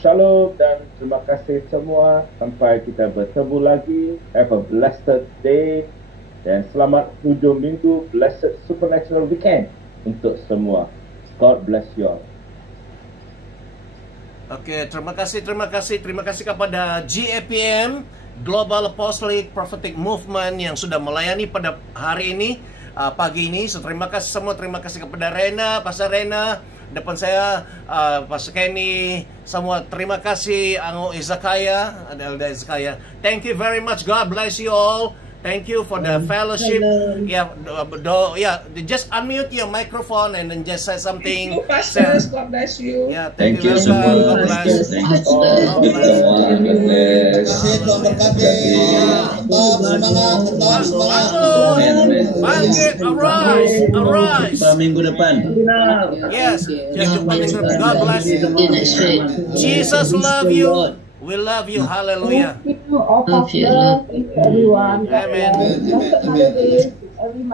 Shalom dan terima kasih semua. Sampai kita bertemu lagi. Have a blessed day. Dan selamat hujung minggu. Blessed supernatural weekend untuk semua. God bless you all. Oke, terima kasih kepada GAPM, Global Apostolic Prophetic Movement, yang sudah melayani pada hari ini, pagi ini. So, terima kasih semua, terima kasih kepada Rena, Pastor Rena, depan saya, Pastor Kenny, semua terima kasih, Ango Izakaya, ada Elda Izakaya. Thank you very much, God bless you all. Thank you for the fellowship. Just unmute your microphone and then just say something. Thank you, pastors. God bless you. Yeah, Thank you semua. God bless. Thank you semua. God bless. Tuhan berkati. Tetap semangat, tetap semangat. Bangkit, arise. Jumpa minggu depan. Yes, jumpa minggu depan. God bless. Jesus love you. We love you. Hallelujah. Everyone. Amen.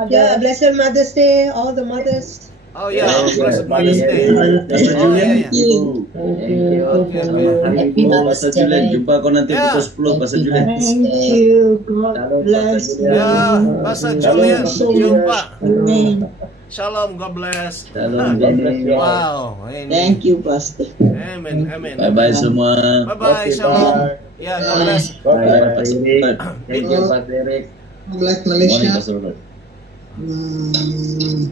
Yeah, blessed Mother's Day, all the mothers. Oh yeah, blessed Mother's Day. Oh yeah. Happy Pastor Julian, jumpa kau nanti pukul 10 Pastor Julian. Thank you. God bless. Ya, Pastor Julian, jumpa. Shalom, God bless. Shalom, God bless you. Wow. Thank you, Pastor. Amen, amen. Bye bye semua. Bye bye, shalom. Ya, God bless. Bye Pastor Robert. Thank you Pastor Eric. Black Morning Malaysia. Pastor Robert.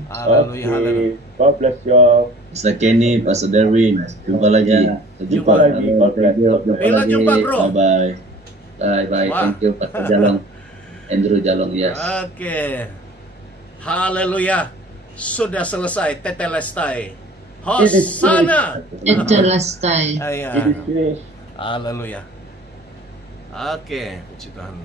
Haleluya, haleluya. God bless you all. Pastor Kenny, Pastor Darwin. Jumpa lagi. Jumpa lagi. God bless you. Bila jumpa, bro. Bye bye. Bye bye. Wah. Thank you Pastor Jalong. Andrew Jalong, yes. Oke. Haleluya. Sudah selesai Tetelestai. It is Hosana. Tetelestai. Ayah. It is finished. Haleluya. Oke, puji Tuhan.